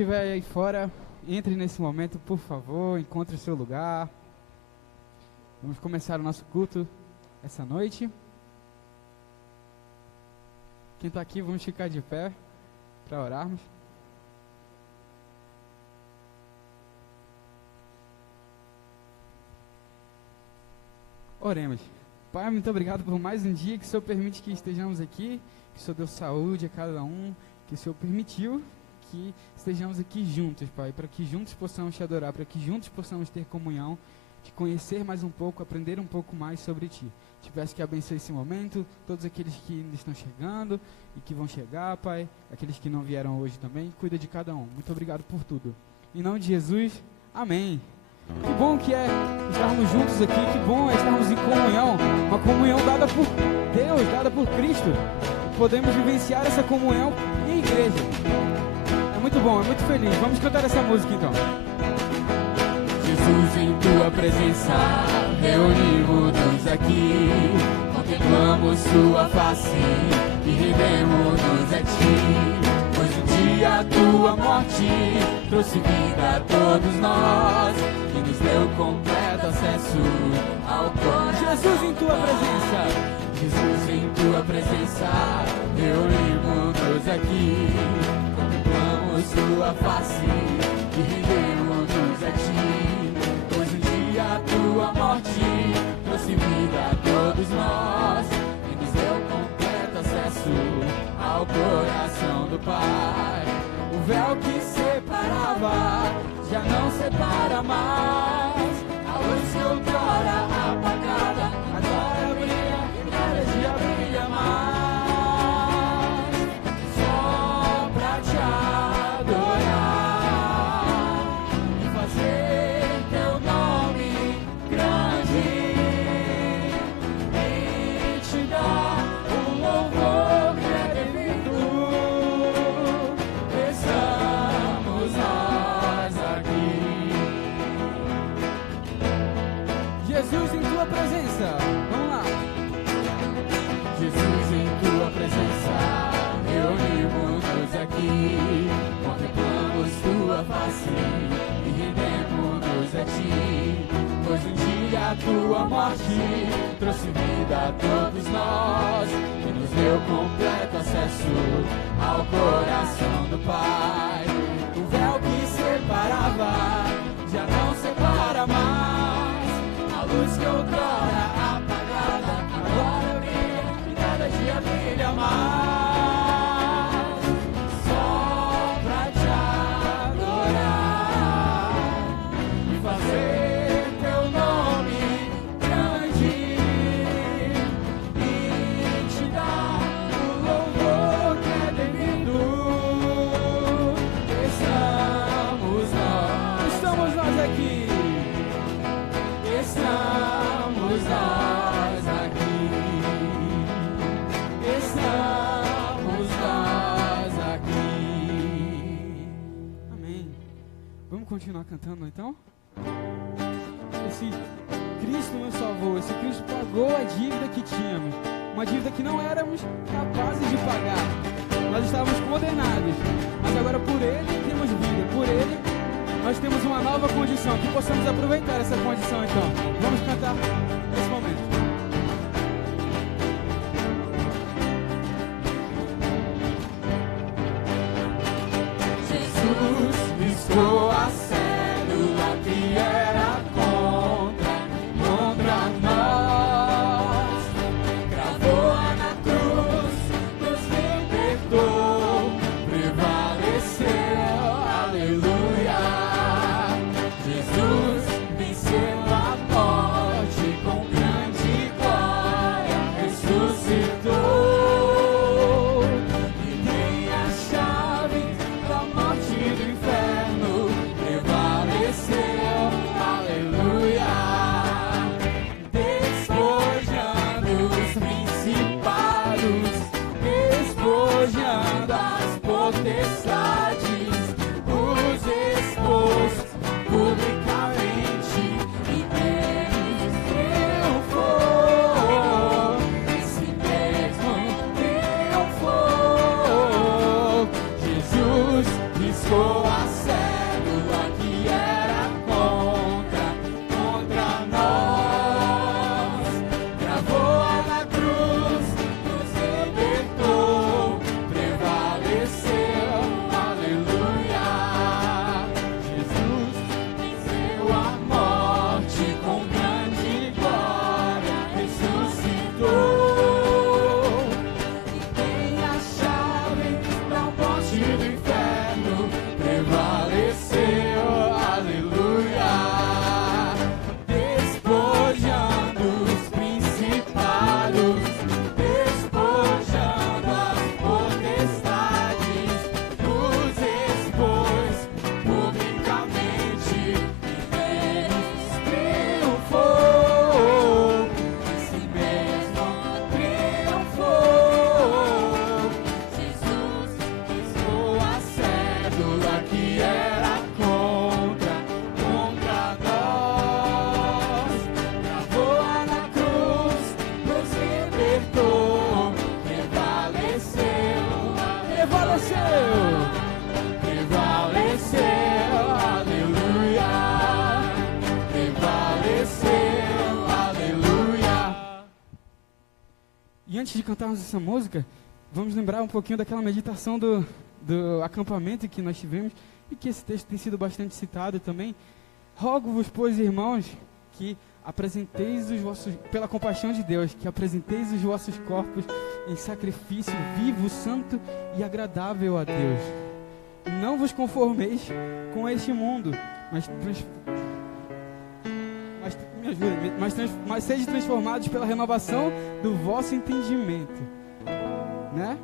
estiver aí fora, entre nesse momento, por favor, encontre o seu lugar. Vamos começar o nosso culto essa noite. Quem está aqui, vamos ficar de pé para orarmos. Oremos. Pai, muito obrigado por mais um dia que o Senhor permite que estejamos aqui, que o Senhor deu saúde a cada um, que o Senhor permitiu que estejamos aqui juntos, Pai, para que juntos possamos te adorar, para que juntos possamos ter comunhão, te conhecer mais um pouco, aprender um pouco mais sobre Ti. Te peço que abençoe esse momento, todos aqueles que ainda estão chegando e que vão chegar, Pai, aqueles que não vieram hoje também, cuida de cada um. Muito obrigado por tudo. Em nome de Jesus, amém. Que bom que é estarmos juntos aqui, que bom é estarmos em comunhão, uma comunhão dada por Deus, dada por Cristo. Podemos vivenciar essa comunhão em igreja. É muito bom, é muito feliz. Vamos cantar essa música então. Jesus, em tua presença, reunimos-nos aqui, contemplamos sua face e rendemos-nos a ti. Pois um dia a tua morte trouxe vida a todos nós e nos deu completo acesso ao coração. Jesus, em tua presença, Jesus, em tua presença, reunimos-nos aqui, contemplamos sua face e rendemos-nos a ti. Pois um dia a tua morte trouxe vida a todos nós e nos deu completo acesso ao coração do Pai. O véu que separava já não separa mais. A luz que outrora apagada agora brilha e cada dia brilha mais. Só pra te adorar e fazer teu nome grande e te dar o louvor que é devido. Estamos nós aqui. Jesus, em tua presença. Vamos lá. Jesus, em tua presença, reunimos-nos aqui, contemplamos tua face e rendemos-nos a ti. Pois um dia a tua morte trouxe vida a todos nós e nos deu completo acesso ao coração do Pai. O véu que separava já não separa mais. A luz que outrora apagada agora brilha e cada dia brilha mais. Só pra te adorar e fazer teu nome grande e te dar o louvor que é devido. Estamos nós aqui. Estamos nós aqui. Estamos nós aqui. Amém. Vamos continuar cantando então? Esse Cristo nos salvou, esse Cristo pagou a dívida que tínhamos, uma dívida que não éramos capazes de pagar. Nós estávamos condenados, mas agora por Ele temos vida, por Ele nós temos uma nova condição, que possamos aproveitar essa condição então. Vamos cantar nesse momento. Jesus riscou a cédula que era contra nós, gravou-a na cruz, nos libertou, prevaleceu, aleluia. Jesus venceu a morte com cédula que era contra nós. Gravou-a na cruz, nos libertou, prevaleceu, aleluia. Jesus venceu a morte com grande glória, ressuscitou. E tem a chave da morte do inferno, prevaleceu, aleluia. Despojando os principados, despojando as potestades, nos expôs publicamente e neles triunfou. Esse mesmo triunfou. Jesus riscou a cédula que era contra nós. Gravou-a na cruz, nos libertou, prevaleceu, aleluia. Prevaleceu, aleluia. E antes de cantarmos essa música, vamos lembrar um pouquinho daquela meditação do acampamento que nós tivemos, e que esse texto tem sido bastante citado também. Rogo-vos, pois, irmãos, que apresenteis os vossos, pela compaixão de Deus, que apresenteis os vossos corpos em sacrifício vivo, santo e agradável a Deus. Não vos conformeis com este mundo, mas sede transformados pela renovação do vosso entendimento, né?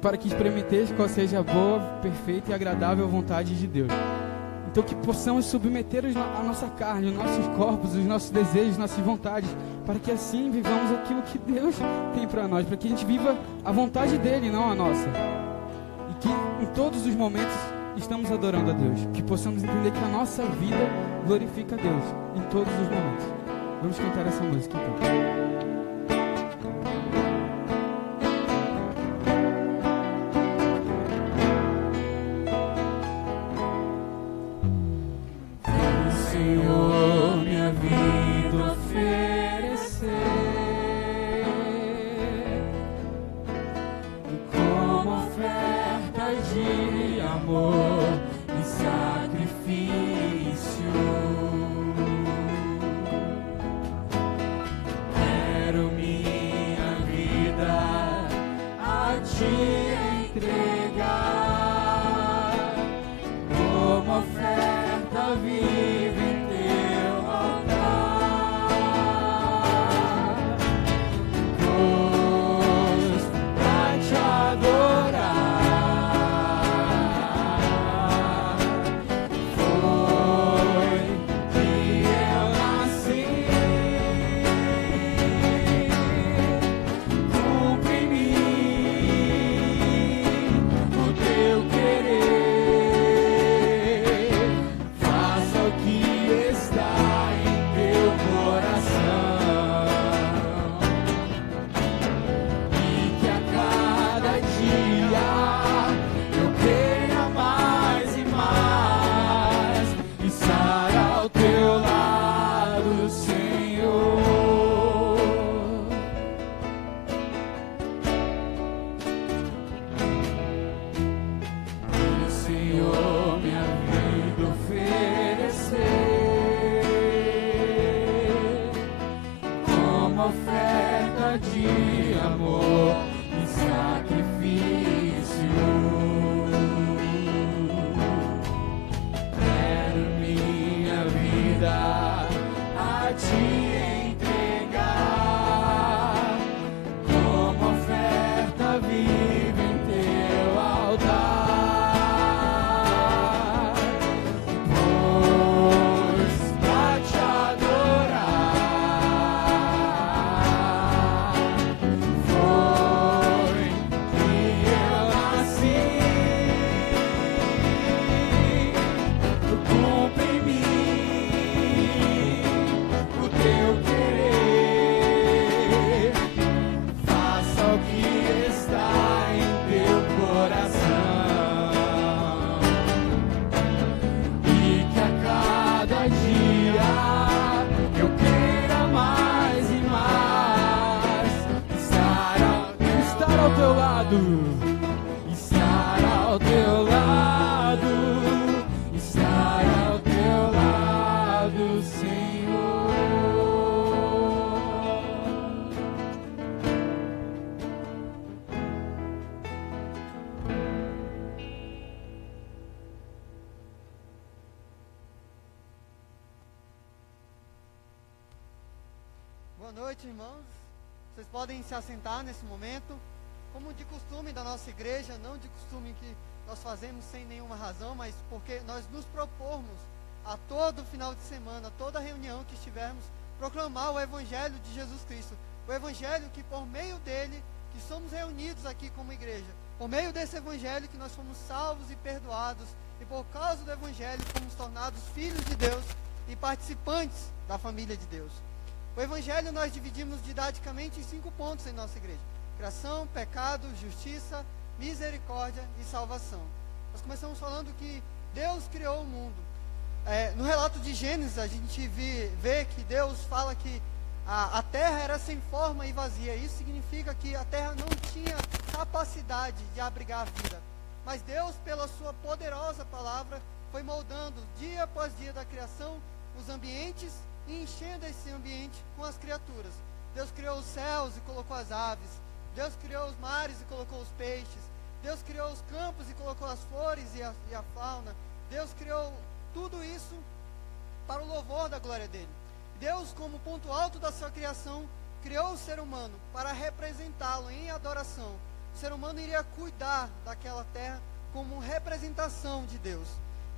Para que experimenteis qual seja a boa, perfeita e agradável vontade de Deus. Então que possamos submeter a nossa carne, os nossos corpos, os nossos desejos, nossas vontades, para que assim vivamos aquilo que Deus tem para nós, para que a gente viva a vontade dele, não a nossa. E que em todos os momentos estamos adorando a Deus, que possamos entender que a nossa vida glorifica a Deus em todos os momentos. Vamos cantar essa música então. Senhor, minha vida oferecer como oferta de amor e sacrifício. Boa noite, irmãos. Vocês podem se assentar nesse momento. Como de costume da nossa igreja, não de costume que nós fazemos sem nenhuma razão, mas porque nós nos propormos a todo final de semana, toda reunião que estivermos, proclamar o Evangelho de Jesus Cristo. O Evangelho que por meio dele, que somos reunidos aqui como igreja. Por meio desse Evangelho que nós fomos salvos e perdoados. E por causa do Evangelho fomos tornados filhos de Deus e participantes da família de Deus. O Evangelho nós dividimos didaticamente em 5 pontos em nossa igreja: criação, pecado, justiça, misericórdia e salvação. Nós começamos falando que Deus criou o mundo. No relato de Gênesis a gente vê que Deus fala que a terra era sem forma e vazia. Isso significa que a terra não tinha capacidade de abrigar a vida. Mas Deus, pela sua poderosa palavra, foi moldando dia após dia da criação os ambientes e enchendo esse ambiente com as criaturas. Deus criou os céus e colocou as aves. Deus criou os mares e colocou os peixes. Deus criou os campos e colocou as flores e a fauna. Deus criou tudo isso para o louvor da glória dele. Deus, como ponto alto da sua criação, criou o ser humano para representá-lo em adoração. O ser humano iria cuidar daquela terra como representação de Deus.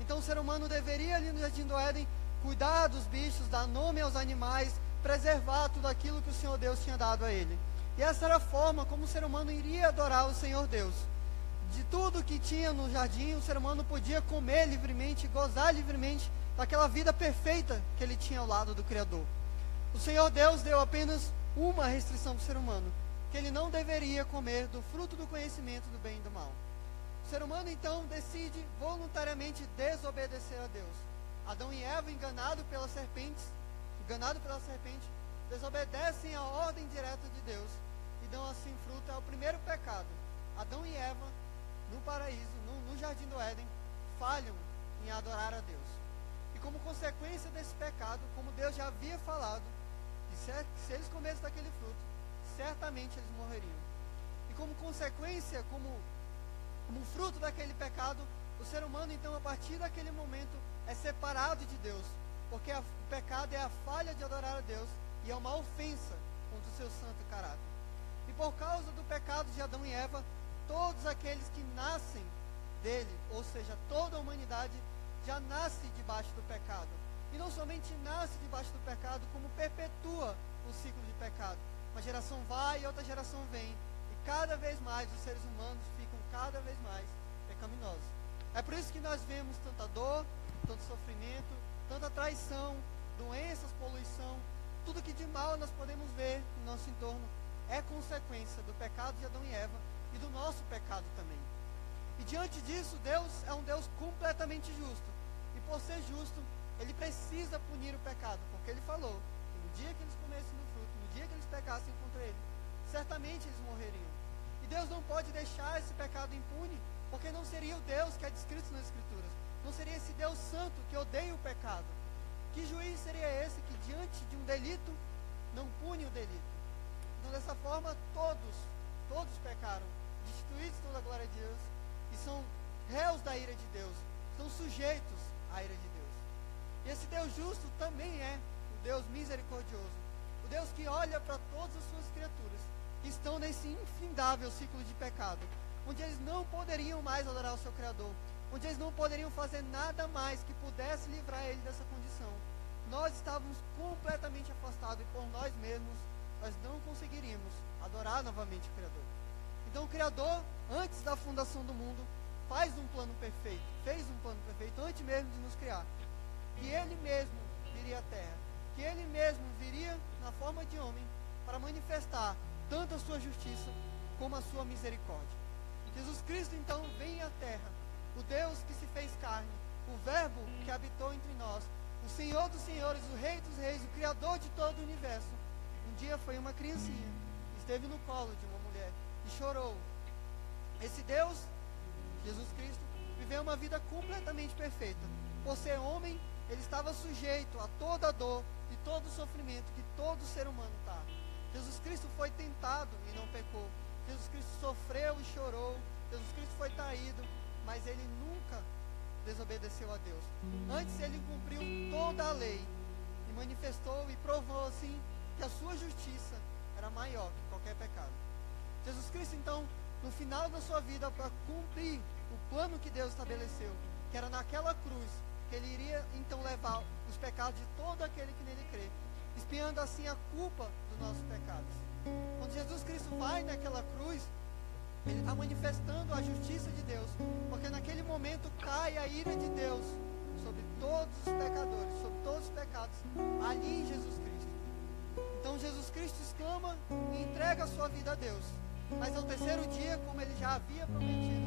Então o ser humano deveria ali no Jardim do Éden cuidar dos bichos, dar nome aos animais, preservar tudo aquilo que o Senhor Deus tinha dado a ele. E essa era a forma como o ser humano iria adorar o Senhor Deus. De tudo que tinha no jardim, o ser humano podia comer livremente, gozar livremente daquela vida perfeita que ele tinha ao lado do Criador. O Senhor Deus deu apenas uma restrição para o ser humano: que ele não deveria comer do fruto do conhecimento do bem e do mal. O ser humano então decide voluntariamente desobedecer a Deus. Adão e Eva, enganados pela serpente, desobedecem a ordem direta de Deus e dão assim fruto ao primeiro pecado. Adão e Eva, no paraíso, no Jardim do Éden, falham em adorar a Deus. E como consequência desse pecado, como Deus já havia falado, que se eles comessem daquele fruto, certamente eles morreriam. E como consequência, como fruto daquele pecado, o ser humano então, a partir daquele momento, é separado de Deus, porque o pecado é a falha de adorar a Deus e é uma ofensa contra o seu santo caráter. E por causa do pecado de Adão e Eva, todos aqueles que nascem dele, ou seja, toda a humanidade, já nasce debaixo do pecado. E não somente nasce debaixo do pecado, como perpetua o ciclo de pecado. Uma geração vai e outra geração vem, e cada vez mais os seres humanos ficam cada vez mais pecaminosos. É por isso que nós vemos tanta dor, tanto sofrimento, tanta traição, doenças, poluição, tudo que de mal nós podemos ver no nosso entorno é consequência do pecado de Adão e Eva e do nosso pecado também. E diante disso, Deus é um Deus completamente justo. E por ser justo, ele precisa punir o pecado, porque ele falou que no dia que eles comessem do fruto, no dia que eles pecassem contra ele, certamente eles morreriam. E Deus não pode deixar esse pecado impune, porque não seria o Deus que é descrito nas Escrituras. Não seria esse Deus santo que odeia o pecado. Que juiz seria esse que diante de um delito não pune o delito? Então dessa forma todos pecaram, destituídos de toda a glória de Deus, e são réus da ira de Deus, são sujeitos à ira de Deus. E esse Deus justo também é o Deus misericordioso, o Deus que olha para todas as suas criaturas que estão nesse infindável ciclo de pecado, onde eles não poderiam mais adorar o seu Criador, onde eles não poderiam fazer nada mais que pudesse livrar ele dessa condição. Nós estávamos completamente afastados e por nós mesmos nós não conseguiríamos adorar novamente o Criador. Então o Criador, antes da fundação do mundo, fez um plano perfeito antes mesmo de nos criar. Que ele mesmo viria à terra, que ele mesmo viria na forma de homem para manifestar tanto a sua justiça como a sua misericórdia. Jesus Cristo então vem à terra, o Deus que se fez carne, o Verbo que habitou entre nós, o Senhor dos senhores, o Rei dos reis, o Criador de todo o universo. Um dia foi uma criancinha, esteve no colo de uma mulher e chorou. Esse Deus, Jesus Cristo, viveu uma vida completamente perfeita. Por ser homem, ele estava sujeito a toda a dor e todo o sofrimento que todo ser humano está. Jesus Cristo foi tentado e não pecou. Jesus Cristo sofreu e chorou. Jesus Cristo foi traído, mas ele nunca desobedeceu a Deus. Antes ele cumpriu toda a lei e manifestou e provou assim que a sua justiça era maior que qualquer pecado. Jesus Cristo, então, no final da sua vida, para cumprir o plano que Deus estabeleceu, que era naquela cruz, que ele iria então levar os pecados de todo aquele que nele crê, expiando assim a culpa dos nossos pecados. Quando Jesus Cristo vai naquela cruz, ele está manifestando a justiça de Deus, porque naquele momento cai a ira de Deus sobre todos os pecadores, sobre todos os pecados, ali em Jesus Cristo. Então Jesus Cristo exclama e entrega a sua vida a Deus. Mas ao terceiro dia, como ele já havia prometido,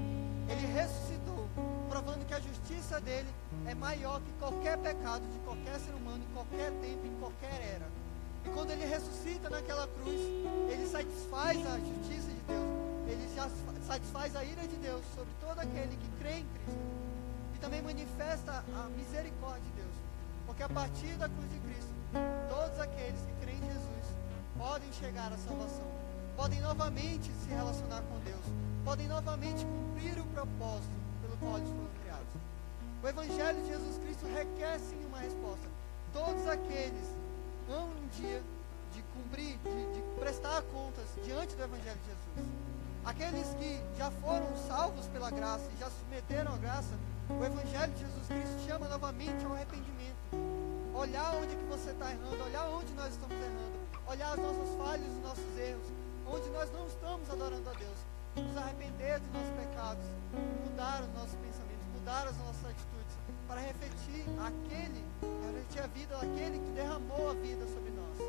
ele ressuscitou, provando que a justiça dele é maior que qualquer pecado de qualquer ser humano, em qualquer tempo, em qualquer era. E quando ele ressuscita naquela cruz, ele satisfaz a justiça de Deus, ele já satisfaz a ira de Deus sobre todo aquele que crê em Cristo. E também manifesta a misericórdia de Deus, porque a partir da cruz de Cristo, todos aqueles que creem em Jesus podem chegar à salvação, podem novamente se relacionar com Deus, podem novamente cumprir o propósito pelo qual eles foram criados. O Evangelho de Jesus Cristo requer sim uma resposta. Todos aqueles hão um dia de cumprir, de prestar contas diante do Evangelho de Jesus. Aqueles que já foram salvos pela graça e já submeteram à graça, o Evangelho de Jesus Cristo chama novamente ao arrependimento. Olhar onde que você está errando, olhar onde nós estamos errando, olhar as nossas falhas, os nossos erros, onde nós não estamos adorando a Deus, nos arrepender dos nossos pecados, mudar os nossos pensamentos, mudar as nossas atitudes, para refletir a vida daquele que derramou a vida sobre nós.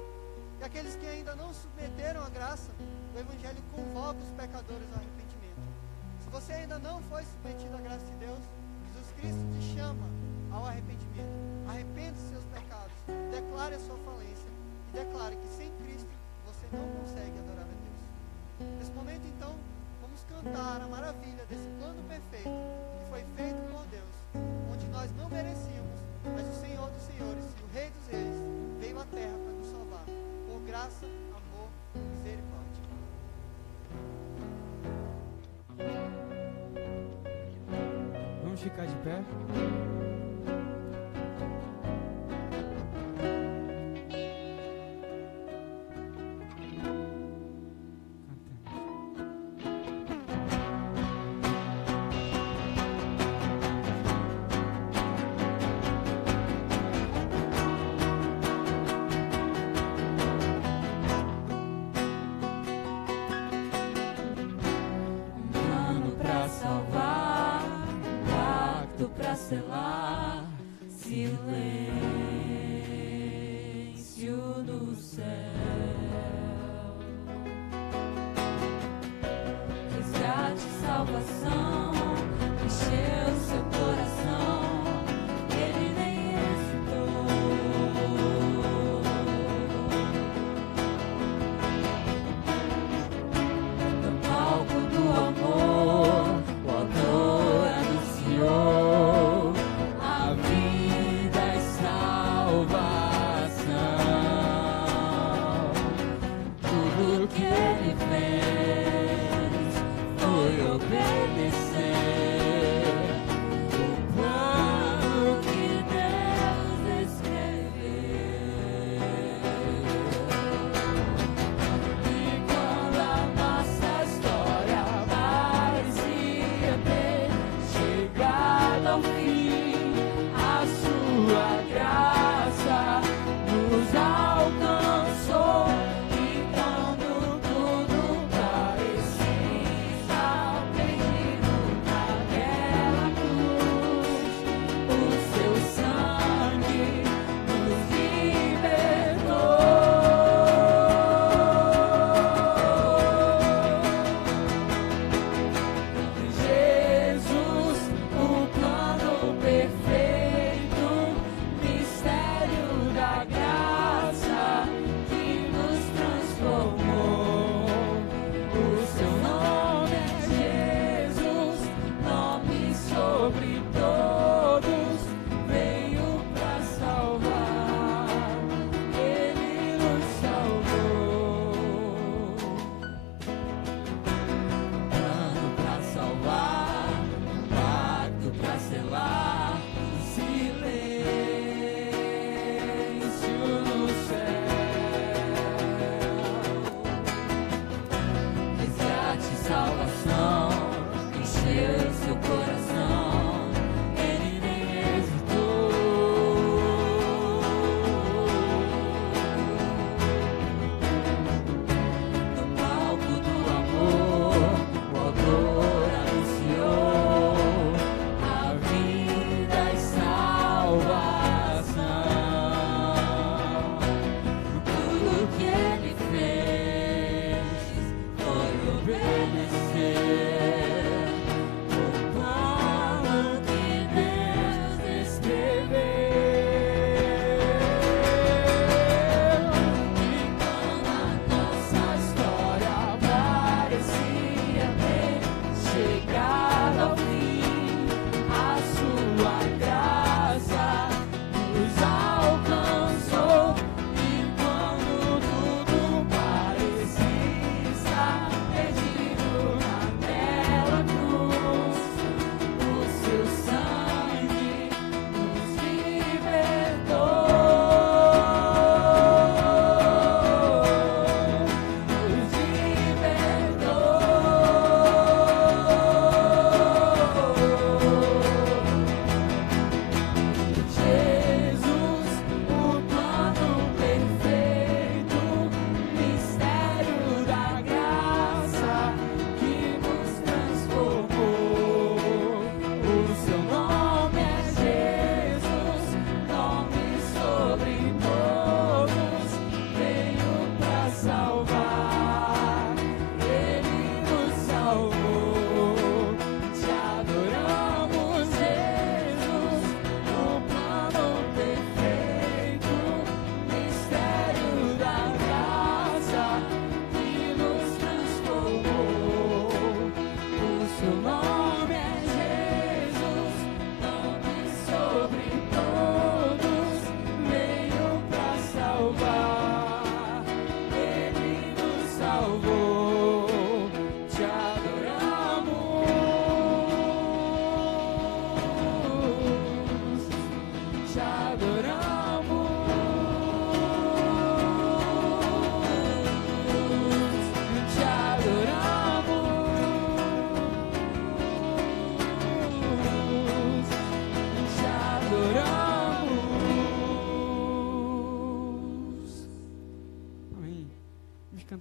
E aqueles que ainda não submeteram à graça, o Evangelho convoca os pecadores ao arrependimento. Se você ainda não foi submetido à graça de Deus, Jesus Cristo te chama ao arrependimento. Arrependa dos seus pecados, declare a sua falência e declare que sem Cristo você não consegue adorar a Deus. Nesse momento, então, vamos cantar a maravilha desse plano perfeito que foi feito por Deus, onde nós não merecíamos, mas o Senhor dos Senhores e o Rei dos Reis veio à terra para nos salvar, por graça, amor e misericórdia. Vamos ficar de pé? Selar, silêncio no céu, resgate, salvação, encheu seu coração, ele nem hesitou. No palco do amor, o autor anunciou a vida e salvação.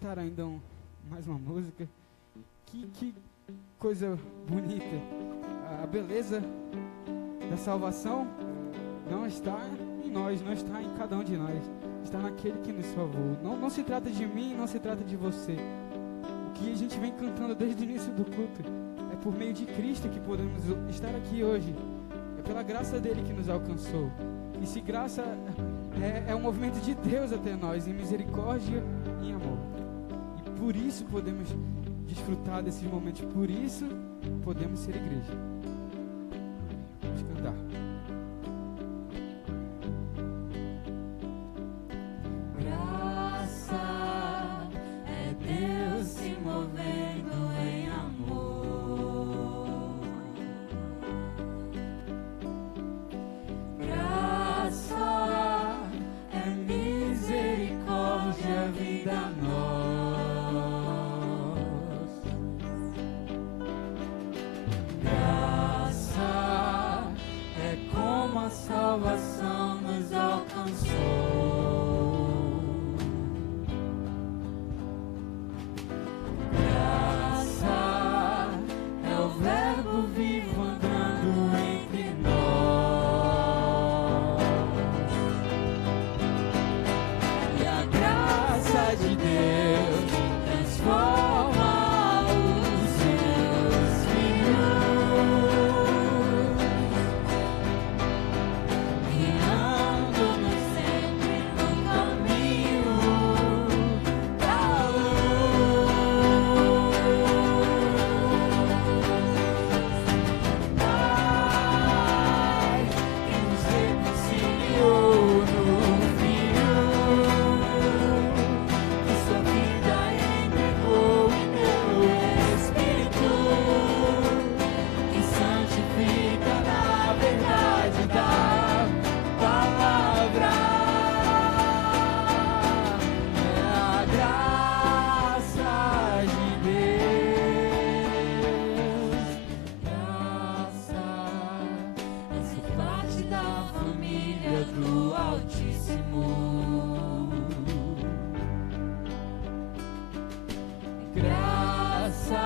cantar ainda mais uma música. Que coisa bonita. A beleza da salvação não está em nós, não está em cada um de nós. Está naquele que nos salvou. Não se trata de mim, não se trata de você. O que a gente vem cantando desde o início do culto é por meio de Cristo que podemos estar aqui hoje. É pela graça dele que nos alcançou. E se graça é um movimento de Deus até nós, em misericórdia e em amor. E por isso podemos desfrutar desses momentos, por isso podemos ser igreja. Vamos cantar. Graça é Deus se movendo em amor. Graça é misericórdia, vida nós. Graça é como a salvação nos alcançou. Graça é o Verbo vivo andando entre nós. E a graça de Deus transforma os seus filhos, guiando-nos sempre no caminho da luz. Pai, que nos reconciliou no Filho, que sua vida entregou e deu Espírito, que santifica na verdade da palavra. É a graça de Deus. Graça é ser parte da família do Altíssimo. Graça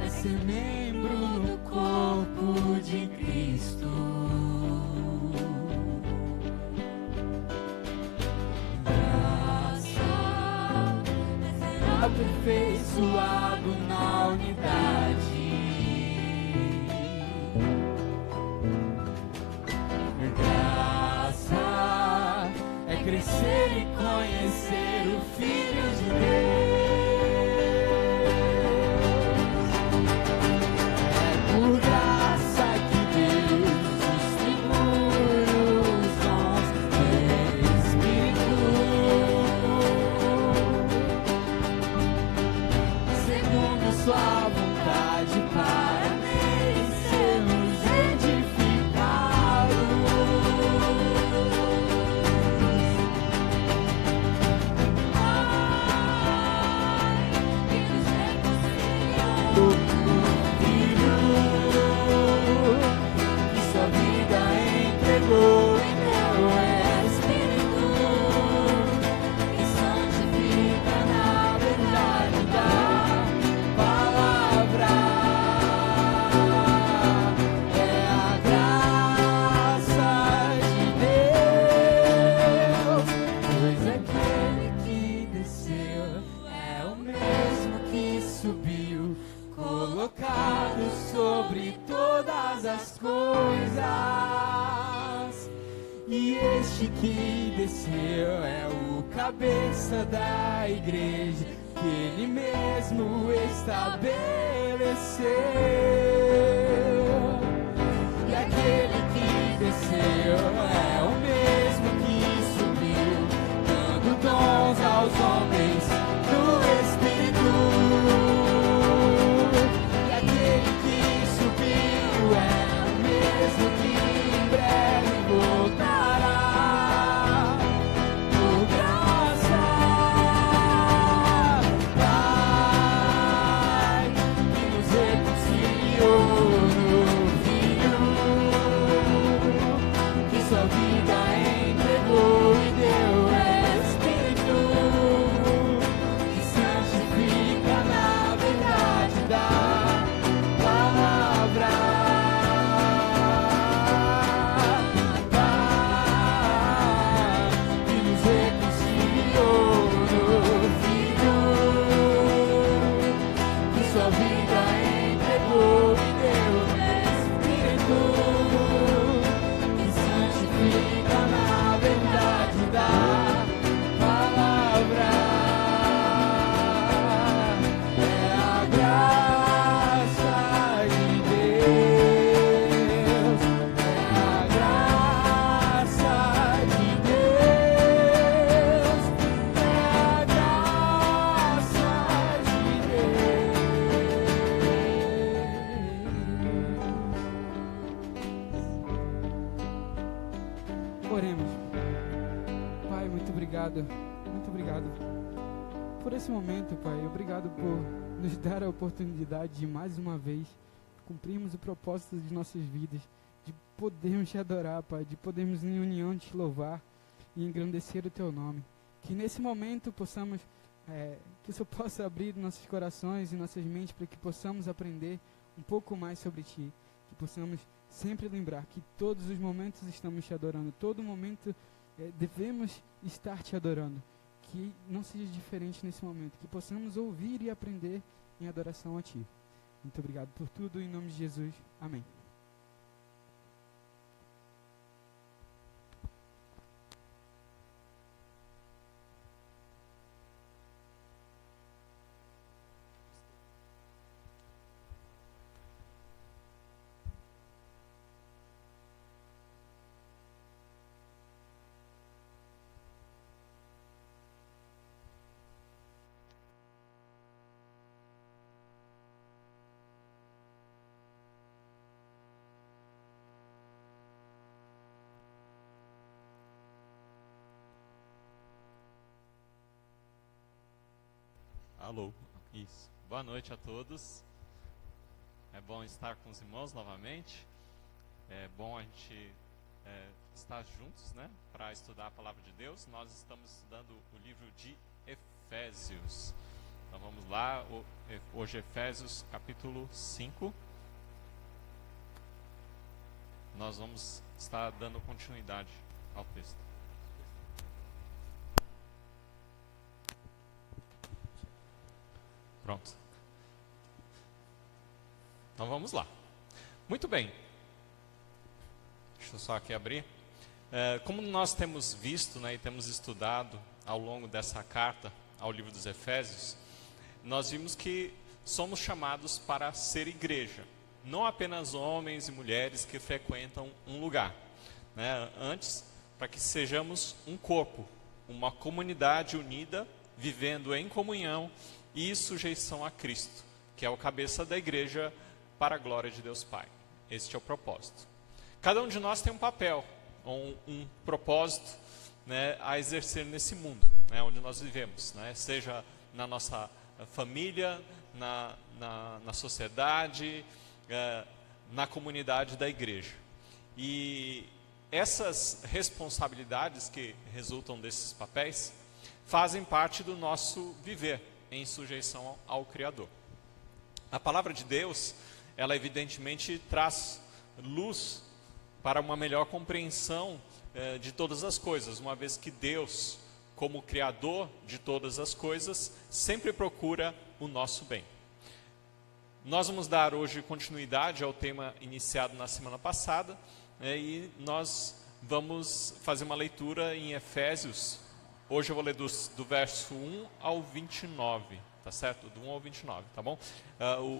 é ser membro no corpo de Cristo. Graça é ser aperfeiçoado na unidade. Graça é crescer e conhecer o Filho de Deus. É por graça que Deus distribui os dons do Espírito, segundo sua vontade, para nele sermos edificados. Que nos reconciliou com o Filho, que sua vida entregou e deu Espírito, que santifica na verdade da palavra. É a graça de Deus, pois aquele que desceu é o mesmo que subiu, colocado sobre todas as coisas. E este que desceu é o cabeça da igreja, que ele mesmo estabeleceu. E aquele que desceu é o mesmo que subiu, dando dons aos homens do Espírito. E aquele que subiu é o mesmo que em breve voltará. Por graça, Pai, que nos reconciliou no Filho, Oremos. Pai, muito obrigado por esse momento, Pai. Obrigado por nos dar a oportunidade de mais uma vez cumprirmos o propósito de nossas vidas, de podermos te adorar, Pai, de podermos em união te louvar e engrandecer o teu nome. Que nesse momento possamos, que o Senhor possa abrir nossos corações e nossas mentes para que possamos aprender um pouco mais sobre ti, que possamos sempre lembrar que todos os momentos estamos te adorando, todo momento devemos estar te adorando, que não seja diferente nesse momento, que possamos ouvir e aprender em adoração a ti. Muito obrigado por tudo, em nome de Jesus, amém. Alô, isso. Boa noite a todos. É bom estar com os irmãos novamente. É bom a gente estar juntos, né, para estudar a palavra de Deus. Nós estamos estudando o livro de Efésios. Então vamos lá, hoje Efésios capítulo 5. Nós vamos estar dando continuidade ao texto. Pronto. Então vamos lá. Muito bem. Deixa eu só aqui abrir. Como nós temos visto, né, e temos estudado ao longo dessa carta ao livro dos Efésios, nós vimos que somos chamados para ser igreja. Não apenas homens e mulheres que frequentam um lugar, né? Antes, para que sejamos um corpo, uma comunidade unida, vivendo em comunhão e sujeição a Cristo, que é o cabeça da igreja, para a glória de Deus Pai. Este é o propósito. Cada um de nós tem um papel, um propósito, né, a exercer nesse mundo, né, onde nós vivemos, né, seja na nossa família, na sociedade, na comunidade da igreja. E essas responsabilidades que resultam desses papéis fazem parte do nosso viver em sujeição ao Criador. A palavra de Deus, ela evidentemente traz luz para uma melhor compreensão de todas as coisas, uma vez que Deus, como Criador de todas as coisas, sempre procura o nosso bem. Nós vamos dar hoje continuidade ao tema iniciado na semana passada, e nós vamos fazer uma leitura em Efésios. Hoje eu vou ler do verso 1 ao 29, tá certo? Do 1 ao 29, tá bom?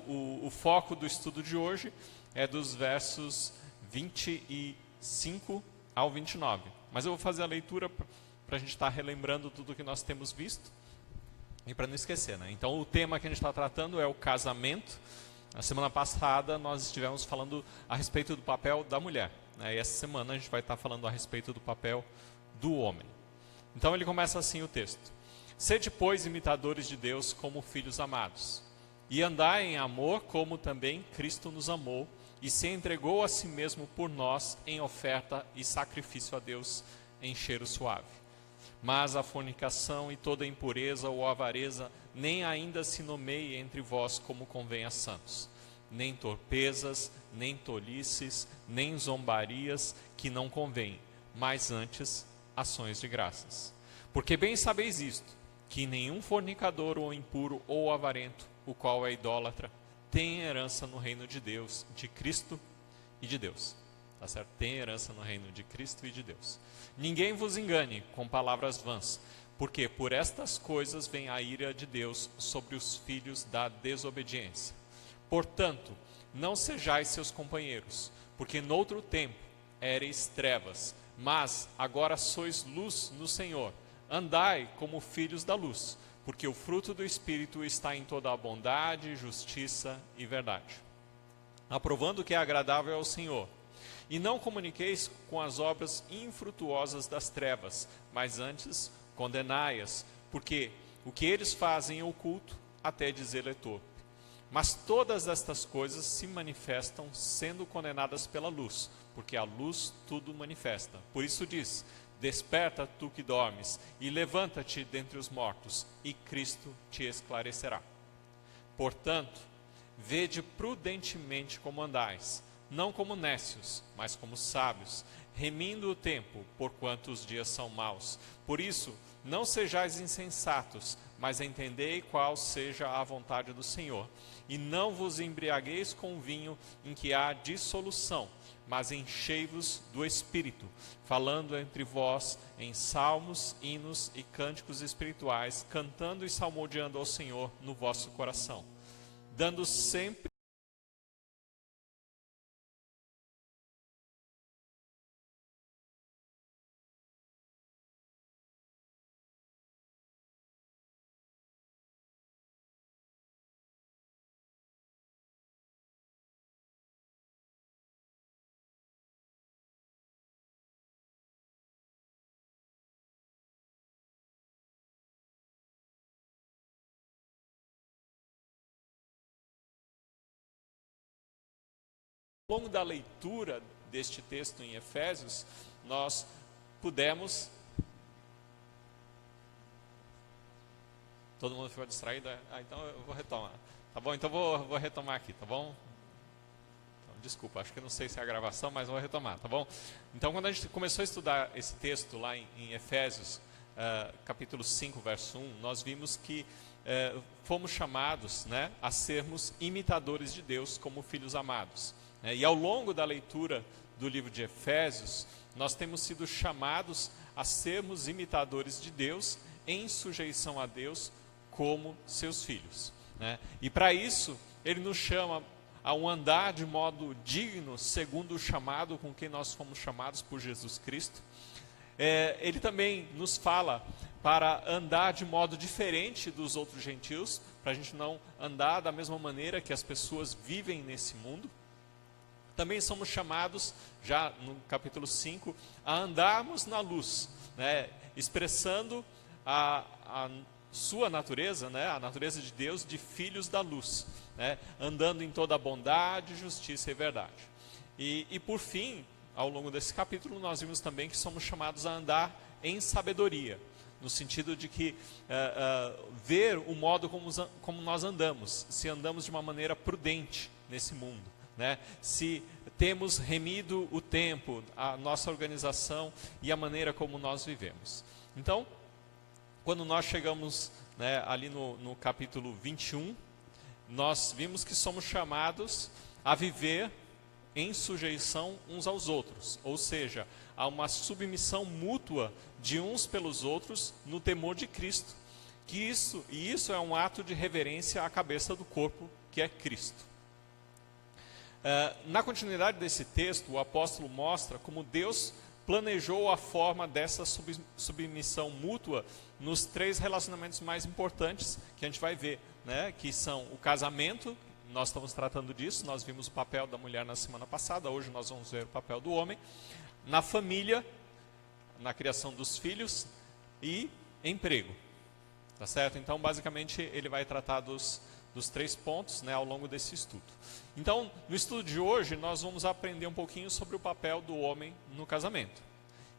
O foco do estudo de hoje é dos versos 25 ao 29. Mas eu vou fazer a leitura para a gente estar relembrando tudo que nós temos visto e para não esquecer, né? Então o tema que a gente está tratando é o casamento. Na semana passada nós estivemos falando a respeito do papel da mulher, né? E essa semana a gente vai estar falando a respeito do papel do homem. Então ele começa assim o texto: Sede, pois, imitadores de Deus como filhos amados, e andai em amor como também Cristo nos amou, e se entregou a si mesmo por nós em oferta e sacrifício a Deus em cheiro suave. Mas a fornicação e toda impureza ou avareza nem ainda se nomeie entre vós como convém a santos, nem torpezas, nem tolices, nem zombarias que não convém, mas antes ações de graças. Porque bem sabeis isto, que nenhum fornicador ou impuro ou avarento, o qual é idólatra, tem herança no reino de Deus, de Cristo e de Deus. Tá certo? Tem herança no reino de Cristo e de Deus. Ninguém vos engane com palavras vãs, porque por estas coisas vem a ira de Deus sobre os filhos da desobediência. Portanto, não sejais seus companheiros, porque noutro tempo éreis trevas, mas agora sois luz no Senhor. Andai como filhos da luz, porque o fruto do Espírito está em toda a bondade, justiça e verdade, aprovando o que é agradável ao Senhor. E não comuniqueis com as obras infrutuosas das trevas, mas antes condenai-as, porque o que eles fazem em oculto, até dizer é torpe. Mas todas estas coisas se manifestam sendo condenadas pela luz, porque a luz tudo manifesta. Por isso diz: desperta tu que dormes, e levanta-te dentre os mortos, e Cristo te esclarecerá. Portanto, vede prudentemente como andais, não como nécios, mas como sábios, remindo o tempo, porquanto os dias são maus. Por isso, não sejais insensatos, mas entendei qual seja a vontade do Senhor. E não vos embriagueis com vinho em que há dissolução, mas enchei-vos do Espírito, falando entre vós em salmos, hinos e cânticos espirituais, cantando e salmodiando ao Senhor no vosso coração, dando sempre ao longo da leitura deste texto em Efésios, nós pudemos... Todo mundo ficou distraído? Então eu vou retomar. Tá bom? Então vou retomar aqui, tá bom? Então, desculpa, acho que não sei se é a gravação, mas vou retomar, tá bom? Então, quando a gente começou a estudar esse texto lá em Efésios, capítulo 5, verso 1, nós vimos que fomos chamados, né, a sermos imitadores de Deus como filhos amados. E ao longo da leitura do livro de Efésios, nós temos sido chamados a sermos imitadores de Deus, em sujeição a Deus, como seus filhos. E para isso, ele nos chama a um andar de modo digno, segundo o chamado com que nós fomos chamados por Jesus Cristo. Ele também nos fala para andar de modo diferente dos outros gentios, para a gente não andar da mesma maneira que as pessoas vivem nesse mundo. Também somos chamados, já no capítulo 5, a andarmos na luz, né, expressando a sua natureza, né, a natureza de Deus, de filhos da luz, né, andando em toda a bondade, justiça e verdade. E por fim, ao longo desse capítulo, nós vimos também que somos chamados a andar em sabedoria, no sentido de que ver o modo como nós andamos, se andamos de uma maneira prudente nesse mundo. Né? Se temos remido o tempo, a nossa organização e a maneira como nós vivemos. Então, quando nós chegamos, né, ali no capítulo 21, nós vimos que somos chamados a viver em sujeição uns aos outros, ou seja, a uma submissão mútua de uns pelos outros no temor de Cristo. Isso é um ato de reverência à cabeça do corpo, que é Cristo. Na continuidade desse texto, o apóstolo mostra como Deus planejou a forma dessa submissão mútua nos 3 relacionamentos mais importantes que a gente vai ver, né? Que são o casamento, nós estamos tratando disso, nós vimos o papel da mulher na semana passada, hoje nós vamos ver o papel do homem, na família, na criação dos filhos e emprego, tá certo? Então, basicamente, ele vai tratar dos 3 pontos, né, ao longo desse estudo. Então, no estudo de hoje, nós vamos aprender um pouquinho sobre o papel do homem no casamento.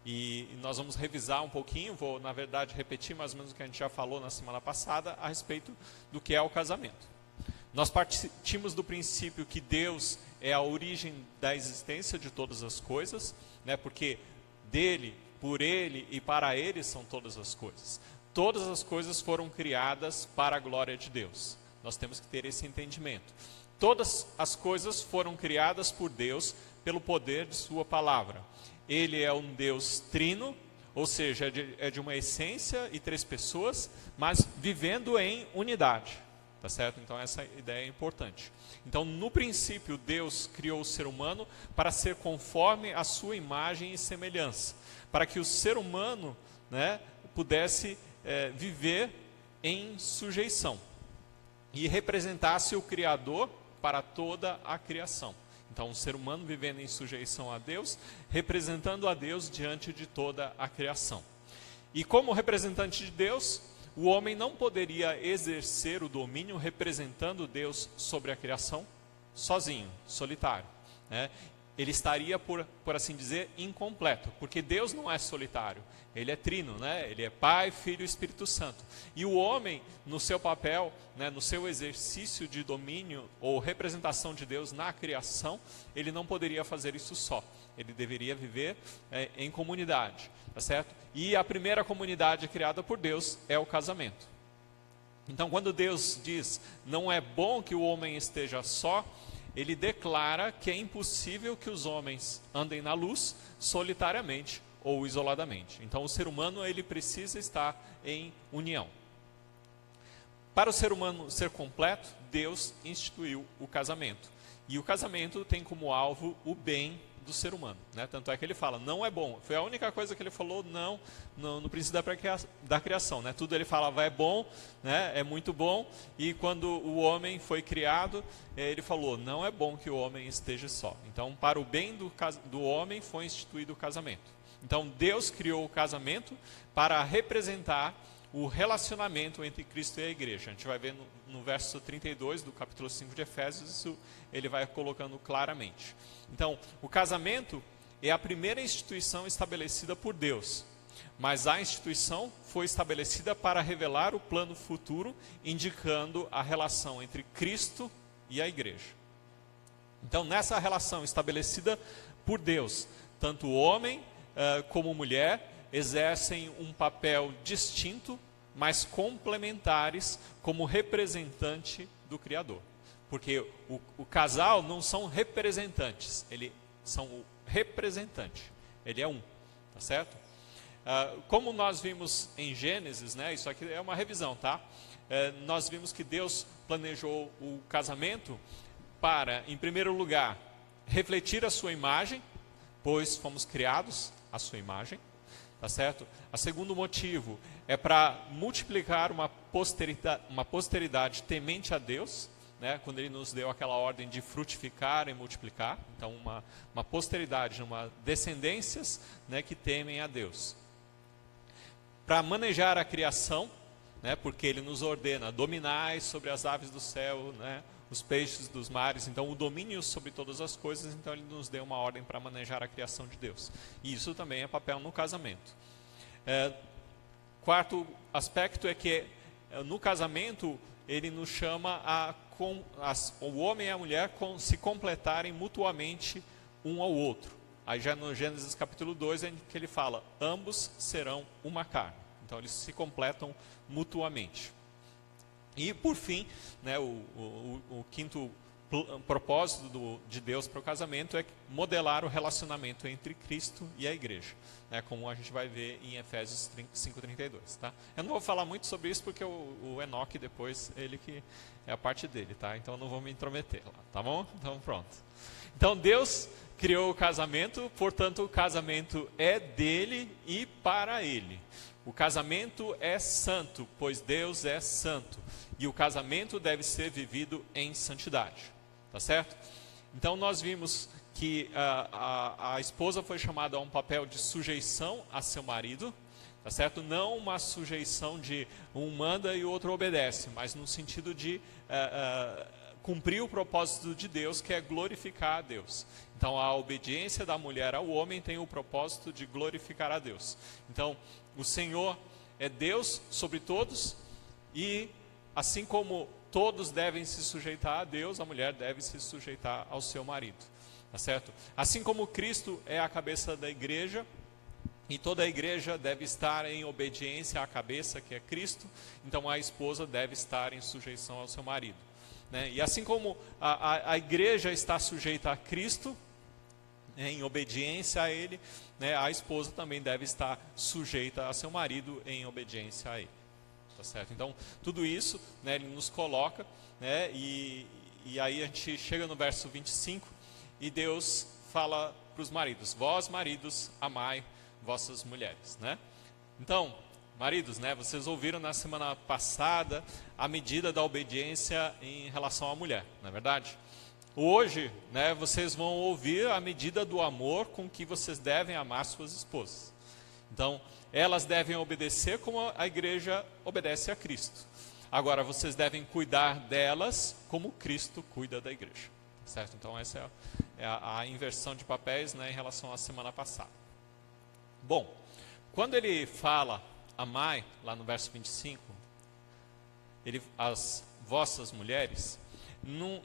E nós vamos revisar um pouquinho, vou, na verdade, repetir mais ou menos o que a gente já falou na semana passada a respeito do que é o casamento. Nós partimos do princípio que Deus é a origem da existência de todas as coisas, né, porque dele, por ele e para ele são todas as coisas. Todas as coisas foram criadas para a glória de Deus. Nós temos que ter esse entendimento. Todas as coisas foram criadas por Deus pelo poder de sua palavra. Ele é um Deus trino, ou seja, é de uma essência e 3 pessoas, mas vivendo em unidade. Tá certo? Então essa ideia é importante. Então, no princípio, Deus criou o ser humano para ser conforme a sua imagem e semelhança, para que o ser humano, né, pudesse viver em sujeição e representasse o Criador para toda a criação. Então, um ser humano vivendo em sujeição a Deus, representando a Deus diante de toda a criação. E como representante de Deus, o homem não poderia exercer o domínio representando Deus sobre a criação sozinho, solitário, né? Ele estaria, por assim dizer, incompleto, porque Deus não é solitário, Ele é trino, né? Ele é Pai, Filho e Espírito Santo. E o homem, no seu papel, né, no seu exercício de domínio ou representação de Deus na criação, ele não poderia fazer isso só. Ele deveria viver em comunidade, tá certo? E a primeira comunidade criada por Deus é o casamento. Então, quando Deus diz, não é bom que o homem esteja só, Ele declara que é impossível que os homens andem na luz solitariamente ou isoladamente. Então, o ser humano ele precisa estar em união. Para o ser humano ser completo, Deus instituiu o casamento. E o casamento tem como alvo o bem do ser humano, né? Tanto é que ele fala, não é bom. Foi a única coisa que ele falou, não no princípio da criação, né? Tudo ele falava é bom, né? É muito bom. E quando o homem foi criado, ele falou, não é bom que o homem esteja só. Então, para o bem do homem foi instituído o casamento. Então, Deus criou o casamento para representar o relacionamento entre Cristo e a igreja. A gente vai ver no verso 32 do capítulo 5 de Efésios, isso ele vai colocando claramente. Então, o casamento é a primeira instituição estabelecida por Deus, mas a instituição foi estabelecida para revelar o plano futuro, indicando a relação entre Cristo e a igreja. Então, nessa relação estabelecida por Deus, tanto o homem como mulher exercem um papel distinto, mas complementares como representante do Criador. Porque o casal não são representantes, eles são o representante, ele é um, tá certo? Como nós vimos em Gênesis, né, isso aqui é uma revisão, tá? Nós vimos que Deus planejou o casamento para, em primeiro lugar, refletir a sua imagem, pois fomos criados à sua imagem, tá certo? O segundo motivo é para multiplicar uma posteridade temente a Deus, né, quando Ele nos deu aquela ordem de frutificar e multiplicar. Então, uma posteridade, descendências, né, que temem a Deus. Para manejar a criação, né, porque Ele nos ordena, dominai sobre as aves do céu, né, os peixes dos mares. Então, o domínio sobre todas as coisas, então Ele nos deu uma ordem para manejar a criação de Deus. E isso também é papel no casamento. Quarto aspecto é que no casamento Ele nos chama o homem e a mulher se completarem mutuamente um ao outro. Aí já no Gênesis capítulo 2 é que ele fala, ambos serão uma carne. Então eles se completam mutuamente. E por fim, né, o quinto propósito de Deus para o casamento é modelar o relacionamento entre Cristo e a igreja, né, como a gente vai ver em Efésios 5:32, tá? Eu não vou falar muito sobre isso porque o Enoque depois, ele que é a parte dele, tá? Então eu não vou me intrometer lá, tá bom? Então pronto. Então Deus criou o casamento, portanto o casamento é dele e para ele. O casamento é santo, pois Deus é santo. E o casamento deve ser vivido em santidade. Tá certo? Então nós vimos que a esposa foi chamada a um papel de sujeição a seu marido. Tá certo? Não uma sujeição de um manda e o outro obedece, mas no sentido de cumprir o propósito de Deus, que é glorificar a Deus. Então a obediência da mulher ao homem tem o propósito de glorificar a Deus. Então o Senhor é Deus sobre todos e assim como todos devem se sujeitar a Deus, a mulher deve se sujeitar ao seu marido, tá certo? Assim como Cristo é a cabeça da igreja, e toda a igreja deve estar em obediência à cabeça, que é Cristo, então a esposa deve estar em sujeição ao seu marido, né? E assim como a igreja está sujeita a Cristo, né, em obediência a Ele, né, a esposa também deve estar sujeita a seu marido em obediência a Ele. Certo? Então, tudo isso, né, ele nos coloca, né, e aí a gente chega no verso 25, e Deus fala para os maridos, vós maridos, amai vossas mulheres, né? Então, maridos, né, vocês ouviram na semana passada a medida da obediência em relação à mulher, não é verdade? hoje, né, vocês vão ouvir a medida do amor com que vocês devem amar suas esposas. Então, elas devem obedecer como a igreja obedece a Cristo. Agora, vocês devem cuidar delas como Cristo cuida da igreja. Certo? Então, essa é a inversão de papéis, né, em relação à semana passada. Bom, quando ele fala amai, lá no verso 25, as vossas mulheres,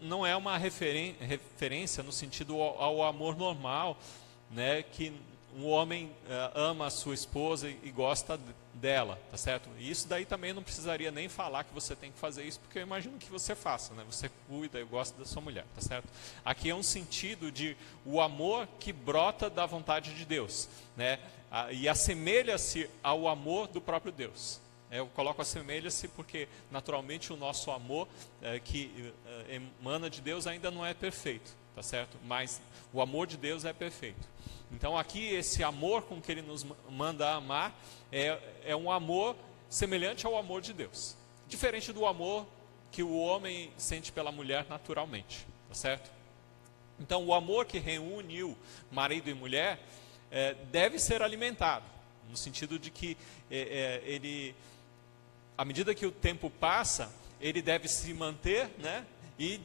não é uma referência no sentido ao amor normal, né, que um homem ama a sua esposa e gosta dela, tá certo? E isso daí também não precisaria nem falar que você tem que fazer isso, porque eu imagino que você faça, né? Você cuida e gosta da sua mulher, tá certo? Aqui é um sentido de o amor que brota da vontade de Deus, né? E assemelha-se ao amor do próprio Deus. Eu coloco assemelha-se porque naturalmente o nosso amor que emana de Deus ainda não é perfeito, tá certo? Mas o amor de Deus é perfeito. Então aqui esse amor com que ele nos manda amar é um amor semelhante ao amor de Deus. Diferente do amor que o homem sente pela mulher naturalmente, tá certo? Então o amor que reúne marido e mulher deve ser alimentado, no sentido de que ele, à medida que o tempo passa, ele deve se manter, né? E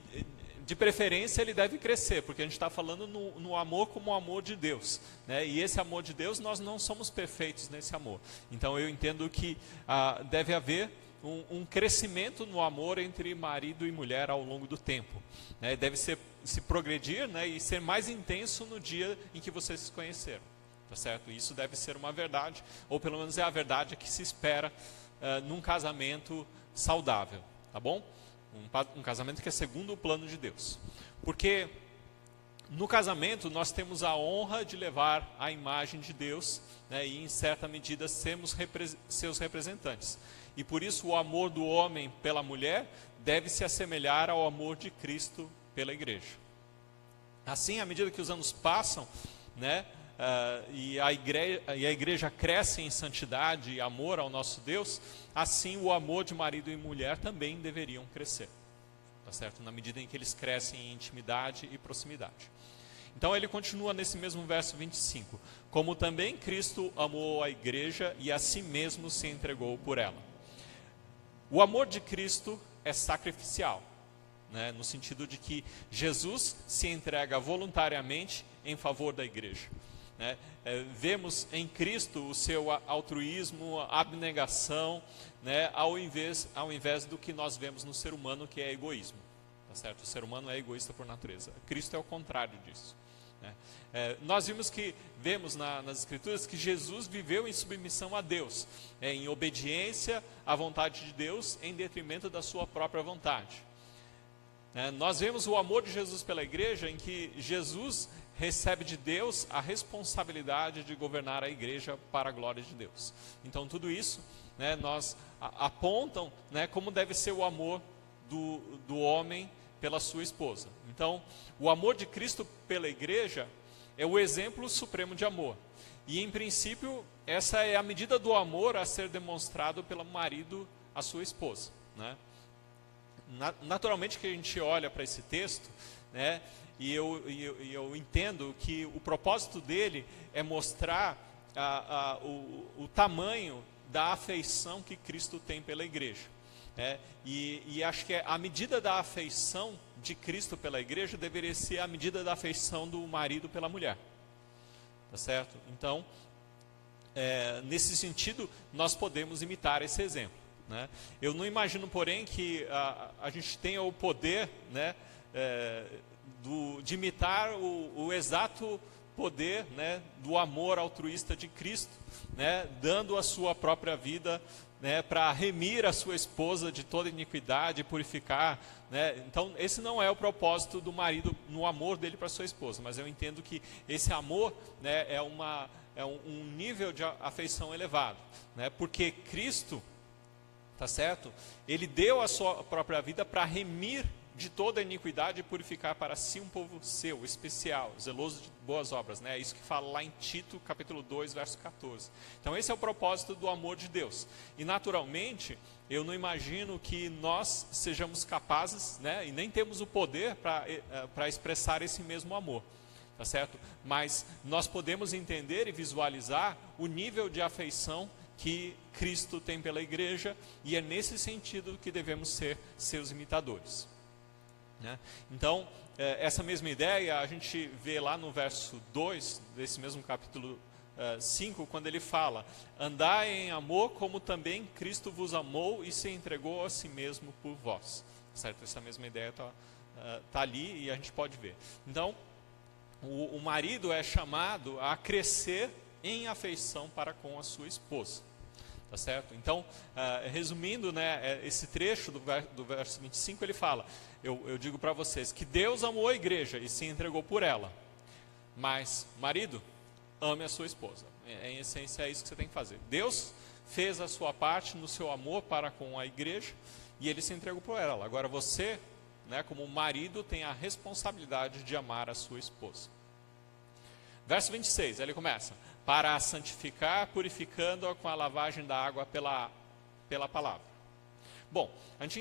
de preferência ele deve crescer, porque a gente está falando no amor como o amor de Deus, né? E esse amor de Deus, nós não somos perfeitos nesse amor. Então eu entendo que deve haver um crescimento no amor entre marido e mulher ao longo do tempo, né? Deve se progredir, né? E ser mais intenso no dia em que vocês se conheceram, tá certo? Isso deve ser uma verdade, ou pelo menos é a verdade que se espera num casamento saudável, tá bom? Um casamento que é segundo o plano de Deus. Porque no casamento nós temos a honra de levar a imagem de Deus, né, e em certa medida sermos seus representantes. E por isso o amor do homem pela mulher deve se assemelhar ao amor de Cristo pela igreja. Assim, à medida que os anos passam, né, e a igreja cresce em santidade e amor ao nosso Deus, assim o amor de marido e mulher também deveriam crescer, tá certo? Na medida em que eles crescem em intimidade e proximidade. Então ele continua nesse mesmo verso 25: como também Cristo amou a igreja e a si mesmo se entregou por ela. O amor de Cristo é sacrificial, né? No sentido de que Jesus se entrega voluntariamente em favor da igreja. Né? Vemos em Cristo o seu altruísmo, abnegação, né? ao invés do que nós vemos no ser humano, que é egoísmo, tá certo? O ser humano é egoísta por natureza. Cristo é o contrário disso, né? Nós vemos nas Escrituras que Jesus viveu em submissão a Deus, em obediência à vontade de Deus, em detrimento da sua própria vontade. Nós vemos o amor de Jesus pela igreja, em que Jesus recebe de Deus a responsabilidade de governar a igreja para a glória de Deus. Então tudo isso, né, nós apontam, né, como deve ser o amor do homem pela sua esposa. Então o amor de Cristo pela igreja é o exemplo supremo de amor. E em princípio essa é a medida do amor a ser demonstrado pelo marido à sua esposa, né? Naturalmente que a gente olha para esse texto, né, e eu entendo que o propósito dele é mostrar o tamanho da afeição que Cristo tem pela igreja. E acho que a medida da afeição de Cristo pela igreja deveria ser a medida da afeição do marido pela mulher. Tá certo? Então, nesse sentido, nós podemos imitar esse exemplo, né? Eu não imagino, porém, que a gente tenha o poder, né, de imitar o exato poder, né, do amor altruísta de Cristo, né, dando a sua própria vida, né, para remir a sua esposa de toda iniquidade, purificar, né? Então esse não é o propósito do marido no amor dele para sua esposa, mas eu entendo que esse amor, né, é um nível de afeição elevado, né, porque Cristo, tá certo? Ele deu a sua própria vida para remir de toda iniquidade e purificar para si um povo seu, especial, zeloso de boas obras. É isso que fala lá em Tito, capítulo 2, verso 14. Então esse é o propósito do amor de Deus. E naturalmente, eu não imagino que nós sejamos capazes, e nem temos o poder para expressar esse mesmo amor. Tá certo? Mas nós podemos entender e visualizar o nível de afeição que Cristo tem pela igreja, e é nesse sentido que devemos ser seus imitadores. Então, essa mesma ideia a gente vê lá no verso 2, desse mesmo capítulo 5, quando ele fala: andai em amor como também Cristo vos amou e se entregou a si mesmo por vós. Certo? Essa mesma ideia está ali e a gente pode ver. Então, o marido é chamado a crescer em afeição para com a sua esposa. Tá certo? Então, resumindo, esse trecho do verso 25, ele fala: eu digo para vocês que Deus amou a igreja e se entregou por ela. Mas, marido, ame a sua esposa. Em essência, é isso que você tem que fazer. Deus fez a sua parte no seu amor para com a igreja e ele se entregou por ela. Agora você, como marido, tem a responsabilidade de amar a sua esposa. Verso 26, ele começa: para a santificar, purificando-a com a lavagem da água pela palavra. Bom, a gente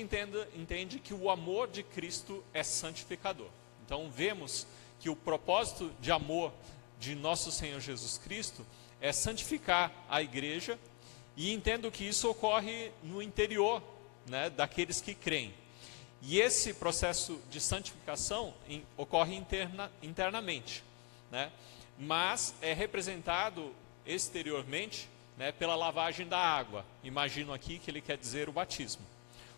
entende que o amor de Cristo é santificador. Então vemos que o propósito de amor de nosso Senhor Jesus Cristo é santificar a igreja, e entendo que isso ocorre no interior, daqueles que creem. E esse processo de santificação ocorre internamente, mas é representado exteriormente, pela lavagem da água. Imagino aqui que ele quer dizer o batismo.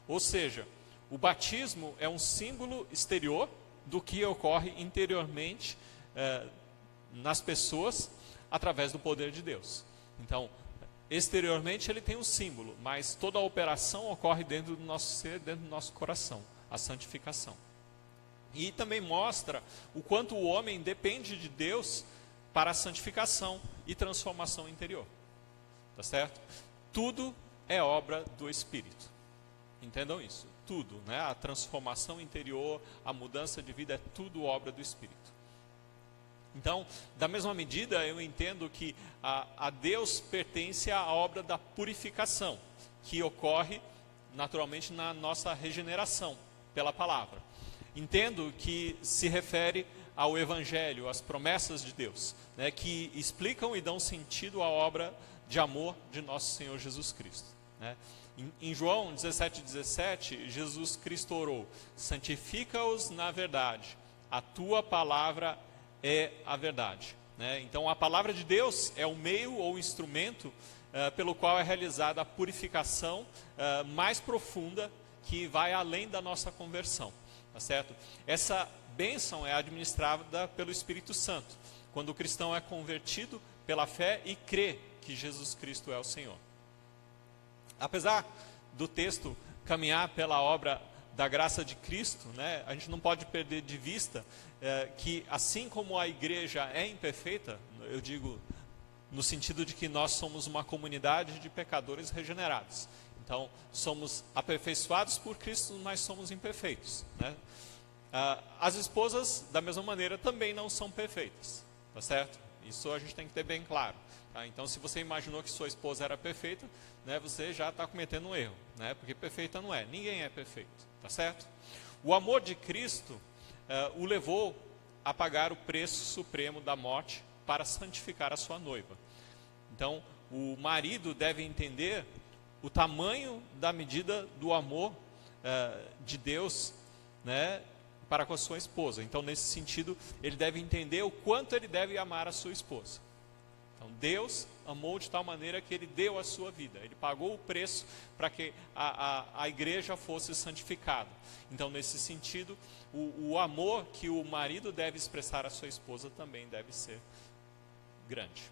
Ou seja, o batismo é um símbolo exterior do que ocorre interiormente nas pessoas através do poder de Deus. Então, exteriormente ele tem um símbolo, mas toda a operação ocorre dentro do nosso ser, dentro do nosso coração, a santificação. E também mostra o quanto o homem depende de Deus para a santificação e transformação interior. Tá certo? Tudo é obra do Espírito. Entendam isso. Tudo, a transformação interior, a mudança de vida, é tudo obra do Espírito. Então, da mesma medida, eu entendo que a Deus pertence a obra da purificação, que ocorre naturalmente na nossa regeneração pela palavra. Entendo que se refere ao Evangelho, às promessas de Deus, que explicam e dão sentido à obra de amor de nosso Senhor Jesus Cristo. Em João 17:17, Jesus Cristo orou: santifica-os na verdade, a tua palavra é a verdade. Então a palavra de Deus é o meio ou instrumento pelo qual é realizada a purificação mais profunda, que vai além da nossa conversão. Tá certo? Essa bênção é administrada pelo Espírito Santo, quando o cristão é convertido pela fé e crê que Jesus Cristo é o Senhor. Apesar do texto caminhar pela obra da graça de Cristo, a gente não pode perder de vista que assim como a igreja é imperfeita, eu digo no sentido de que nós somos uma comunidade de pecadores regenerados. Então, somos aperfeiçoados por Cristo, mas somos imperfeitos. As esposas, da mesma maneira, também não são perfeitas. Tá certo? Isso a gente tem que ter bem claro. Então, se você imaginou que sua esposa era perfeita, você já está cometendo um erro. Porque perfeita não é. Ninguém é perfeito. Tá certo? O amor de Cristo o levou a pagar o preço supremo da morte para santificar a sua noiva. Então, o marido deve entender o tamanho da medida do amor de Deus, para com a sua esposa. Então, nesse sentido, ele deve entender o quanto ele deve amar a sua esposa. Então, Deus amou de tal maneira que ele deu a sua vida. Ele pagou o preço para que a igreja fosse santificada. Então, nesse sentido, o amor que o marido deve expressar à sua esposa também deve ser grande.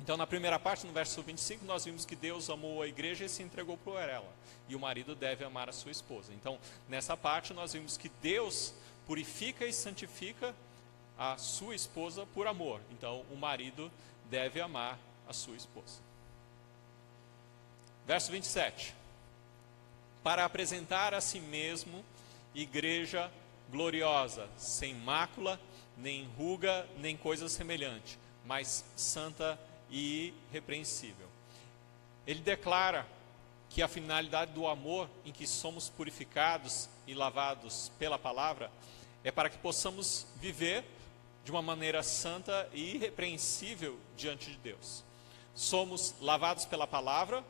Então, na primeira parte, no verso 25, nós vimos que Deus amou a igreja e se entregou por ela. E o marido deve amar a sua esposa. Então, nessa parte, nós vimos que Deus purifica e santifica a sua esposa por amor. Então, o marido deve amar a sua esposa. Verso 27. Para apresentar a si mesmo igreja gloriosa, sem mácula, nem ruga, nem coisa semelhante, mas santa e irrepreensível. Ele declara que a finalidade do amor em que somos purificados e lavados pela palavra é para que possamos viver de uma maneira santa e irrepreensível diante de Deus. Somos lavados pela palavra,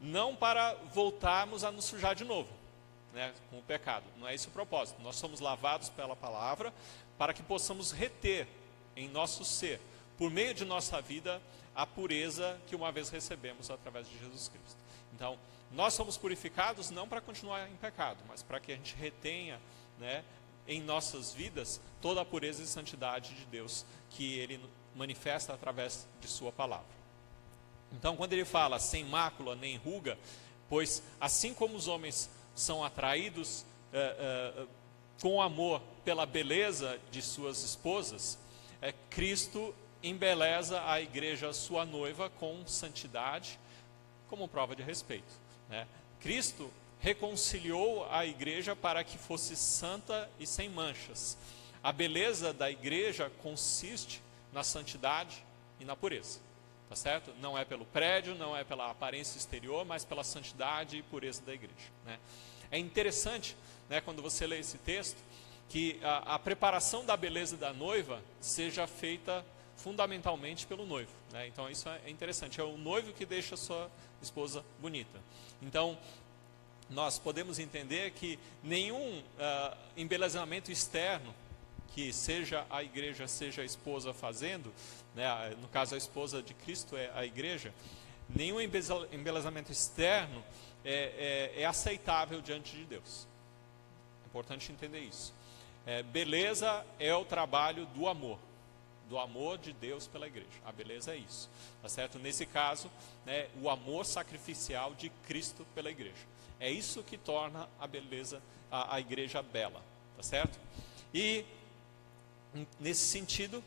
não para voltarmos a nos sujar de novo, né, com o pecado. Não é esse o propósito. Nós somos lavados pela palavra para que possamos reter em nosso ser, por meio de nossa vida, a pureza que uma vez recebemos através de Jesus Cristo. Então, nós somos purificados não para continuar em pecado, mas para que a gente retenha, né, em nossas vidas toda a pureza e santidade de Deus que Ele manifesta através de sua palavra. Então, quando ele fala sem mácula nem ruga, pois assim como os homens são atraídos com amor pela beleza de suas esposas, Cristo embeleza a igreja, sua noiva, com santidade, como prova de respeito, né? Cristo reconciliou a igreja para que fosse santa e sem manchas. A beleza da igreja consiste na santidade e na pureza, tá certo? Não é pelo prédio, não é pela aparência exterior, mas pela santidade e pureza da igreja, né? É interessante, né, quando você lê esse texto, que a preparação da beleza da noiva seja feita fundamentalmente pelo noivo, né? Então isso é interessante, é o noivo que deixa a sua esposa bonita. Então, nós podemos entender que nenhum embelezamento externo, que seja a igreja, seja a esposa fazendo, né, no caso a esposa de Cristo é a igreja, nenhum embelezamento externo é aceitável diante de Deus. É importante entender isso. Beleza é o trabalho do amor de Deus pela igreja. A beleza é isso, tá certo? Nesse caso, né, o amor sacrificial de Cristo pela igreja. É isso que torna a beleza, a igreja bela, tá certo? E, nesse sentido,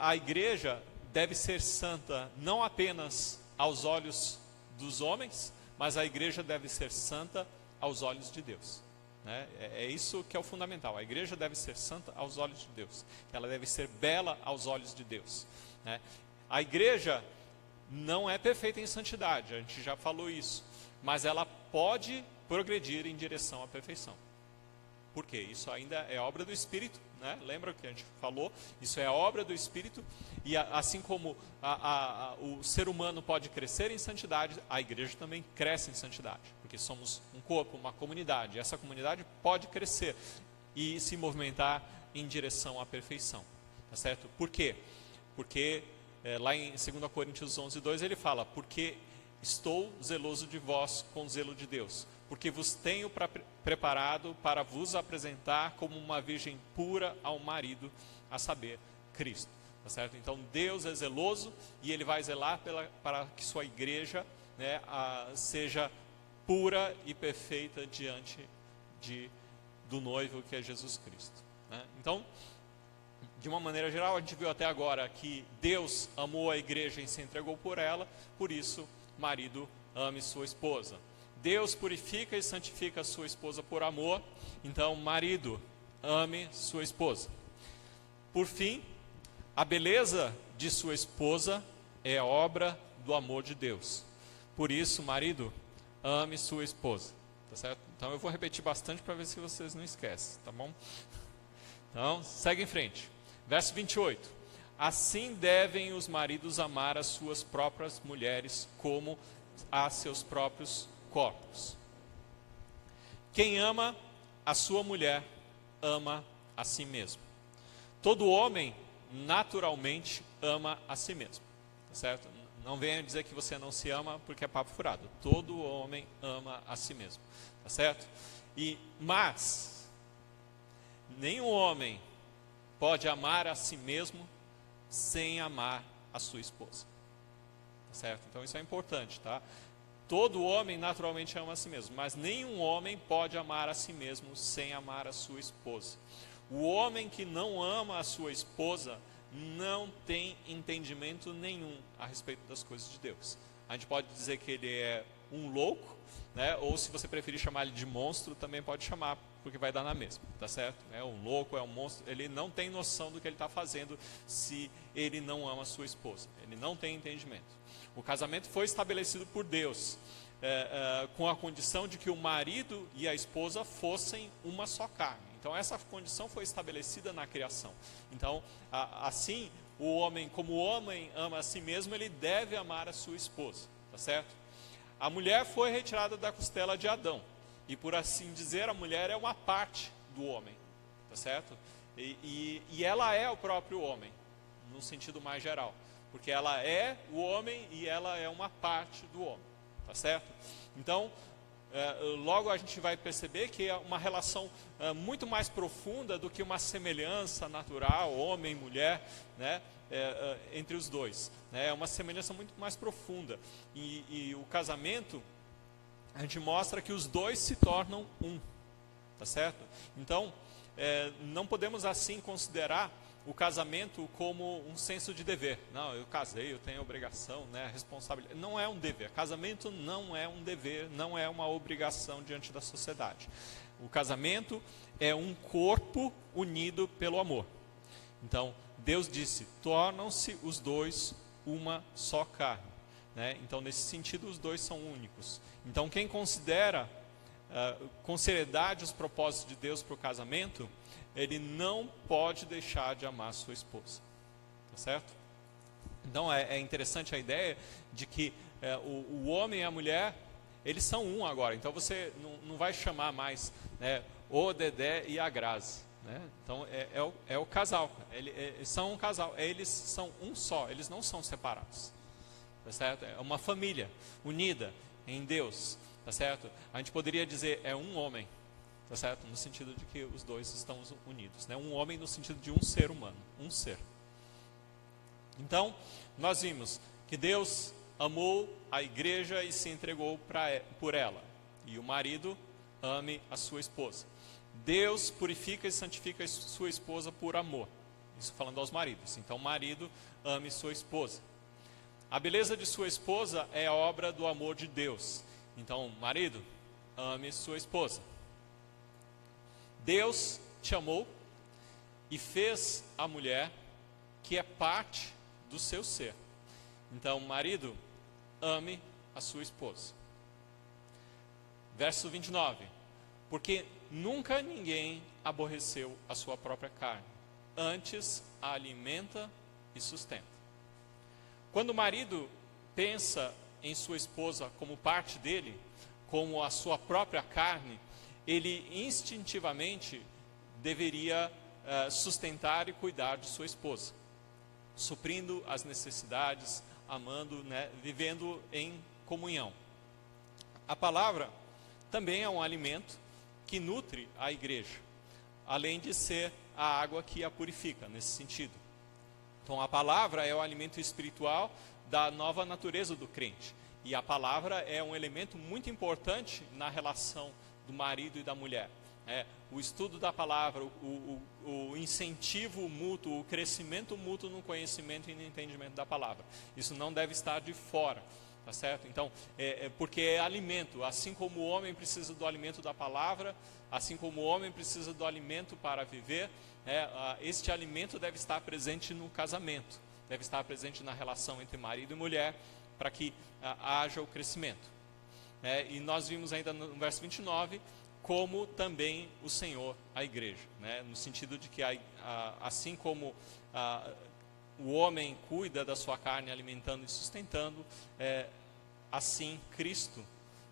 a igreja deve ser santa não apenas aos olhos dos homens, mas a igreja deve ser santa aos olhos de Deus, né? É isso que é o fundamental. A igreja deve ser santa aos olhos de Deus. Ela deve ser bela aos olhos de Deus, né? A igreja não é perfeita em santidade, a gente já falou isso, mas ela pode progredir em direção à perfeição. Por quê? Isso ainda é obra do Espírito, né? Lembra que a gente falou? Isso é obra do Espírito, e assim como o ser humano pode crescer em santidade, a igreja também cresce em santidade, porque somos um corpo, uma comunidade, e essa comunidade pode crescer e se movimentar em direção à perfeição, tá certo? Por quê? Porque lá em 2 Coríntios 11:2 ele fala: porque estou zeloso de vós com zelo de Deus, porque vos tenho preparado para vos apresentar como uma virgem pura ao marido, a saber, Cristo. Tá certo? Então Deus é zeloso e Ele vai zelar para que sua igreja, né, seja pura e perfeita diante do noivo, que é Jesus Cristo, né? Então, de uma maneira geral, a gente viu até agora que Deus amou a igreja e se entregou por ela, por isso, marido, ame sua esposa. Deus purifica e santifica a sua esposa por amor, então, marido, ame sua esposa. Por fim, a beleza de sua esposa é obra do amor de Deus. Por isso, marido, ame sua esposa, tá certo? Então, eu vou repetir bastante para ver se vocês não esquecem, tá bom? Então, segue em frente. Verso 28. Assim devem os maridos amar as suas próprias mulheres como a seus próprios corpos. Quem ama a sua mulher, ama a si mesmo. Todo homem, naturalmente, ama a si mesmo, tá certo? Não venha dizer que você não se ama, porque é papo furado. Todo homem ama a si mesmo, tá certo? Mas nenhum homem pode amar a si mesmo sem amar a sua esposa, tá certo? Então isso é importante, tá? Todo homem naturalmente ama a si mesmo, mas nenhum homem pode amar a si mesmo sem amar a sua esposa. O homem que não ama a sua esposa não tem entendimento nenhum a respeito das coisas de Deus. A gente pode dizer que ele é um louco, né? Ou se você preferir chamar ele de monstro, também pode chamar, porque vai dar na mesma, tá certo? É um louco, é um monstro, ele não tem noção do que ele está fazendo se ele não ama a sua esposa, ele não tem entendimento. O casamento foi estabelecido por Deus, com a condição de que o marido e a esposa fossem uma só carne. Então essa condição foi estabelecida na criação. Então, assim, o homem, como o homem ama a si mesmo, ele deve amar a sua esposa, tá certo? A mulher foi retirada da costela de Adão, e por assim dizer, a mulher é uma parte do homem, tá certo? E ela é o próprio homem, no sentido mais geral, porque ela é o homem e ela é uma parte do homem, tá certo? Então, logo a gente vai perceber que é uma relação muito mais profunda do que uma semelhança natural, homem e mulher, né, entre os dois, né? É uma semelhança muito mais profunda, e o casamento, a gente mostra que os dois se tornam um, tá certo? Então, não podemos assim considerar o casamento como um senso de dever. Não, eu casei, eu tenho obrigação, né, responsabilidade. Não é um dever. Casamento não é um dever, não é uma obrigação diante da sociedade. O casamento é um corpo unido pelo amor. Então, Deus disse, tornam-se os dois uma só carne, né? Então, nesse sentido, os dois são únicos. Então, quem considera com seriedade os propósitos de Deus para o casamento, ele não pode deixar de amar sua esposa, tá certo? Então é interessante a ideia de que o homem e a mulher, eles são um agora. Então você não vai chamar mais, né, o Dedé e a Grazi, né? Então é o casal, eles são um casal, eles são um só, eles não são separados, tá certo? É uma família unida em Deus, tá certo? A gente poderia dizer, é um homem, tá certo? No sentido de que os dois estão unidos, né? Um homem no sentido de um ser humano, um ser. Então, nós vimos que Deus amou a igreja e se entregou por ela. E o marido ame a sua esposa. Deus purifica e santifica a sua esposa por amor. Isso falando aos maridos. Então, marido ame sua esposa. A beleza de sua esposa é obra do amor de Deus. Então, marido, ame sua esposa. Deus te amou e fez a mulher que é parte do seu ser. Então, marido, ame a sua esposa. Verso 29. Porque nunca ninguém aborreceu a sua própria carne, antes a alimenta e sustenta. Quando o marido pensa em sua esposa como parte dele, como a sua própria carne, ele instintivamente deveria sustentar e cuidar de sua esposa, suprindo as necessidades, amando, né, vivendo em comunhão. A palavra também é um alimento que nutre a igreja, além de ser a água que a purifica, nesse sentido. Então a palavra é o alimento espiritual da nova natureza do crente, e a palavra é um elemento muito importante na relação do marido e da mulher. O estudo da palavra, o incentivo mútuo, o crescimento mútuo no conhecimento e no entendimento da palavra. Isso não deve estar de fora, tá certo? Então, porque é alimento, assim como o homem precisa do alimento da palavra, assim como o homem precisa do alimento para viver, este alimento deve estar presente no casamento, deve estar presente na relação entre marido e mulher, para que haja o crescimento. E nós vimos ainda no verso 29, como também o Senhor a igreja, né? No sentido de que assim como o homem cuida da sua carne alimentando e sustentando, assim Cristo,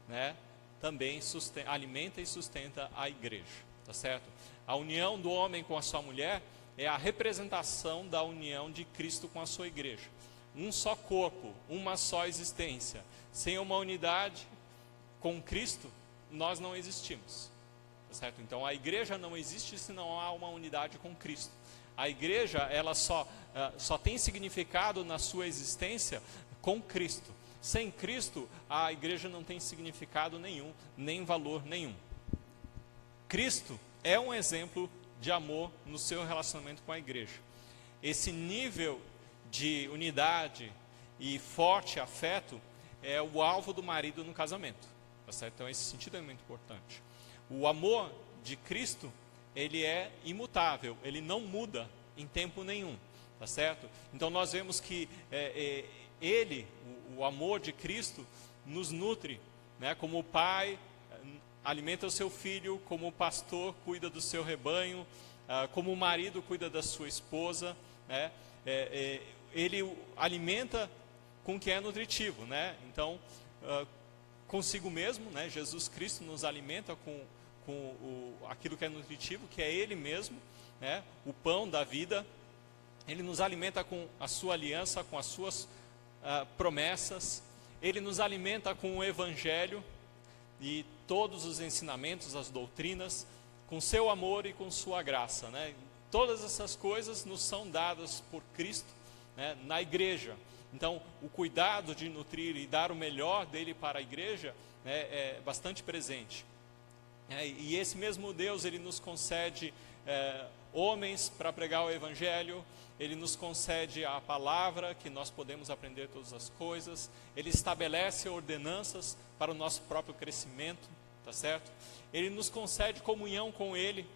né, também alimenta e sustenta a igreja, tá certo? A união do homem com a sua mulher é a representação da união de Cristo com a sua igreja. Um só corpo, uma só existência. Sem uma unidade com Cristo, nós não existimos, tá certo? Então a igreja não existe se não há uma unidade com Cristo. A igreja, ela só tem significado na sua existência com Cristo. Sem Cristo, a igreja não tem significado nenhum, nem valor nenhum. Cristo é um exemplo de amor no seu relacionamento com a igreja. Esse nível de unidade e forte afeto é o alvo do marido no casamento, tá certo? Então esse sentido é muito importante. O amor de Cristo, ele é imutável, ele não muda em tempo nenhum, tá certo? Então nós vemos que ele, o amor de Cristo, nos nutre, né? Como o pai alimenta o seu filho, como o pastor cuida do seu rebanho, como o marido cuida da sua esposa, né? Ele alimenta com o que é nutritivo, né? Então, consigo mesmo, né? Jesus Cristo nos alimenta com aquilo que é nutritivo, que é Ele mesmo, né? O pão da vida. Ele nos alimenta com a sua aliança, com as suas promessas. Ele nos alimenta com o Evangelho e todos os ensinamentos, as doutrinas, com seu amor e com sua graça, né? Todas essas coisas nos são dadas por Cristo, né, na igreja. Então, o cuidado de nutrir e dar o melhor dele para a igreja, né, é bastante presente. E esse mesmo Deus, ele nos concede homens para pregar o Evangelho, ele nos concede a palavra, que nós podemos aprender todas as coisas, ele estabelece ordenanças para o nosso próprio crescimento, tá certo? Ele nos concede comunhão com ele,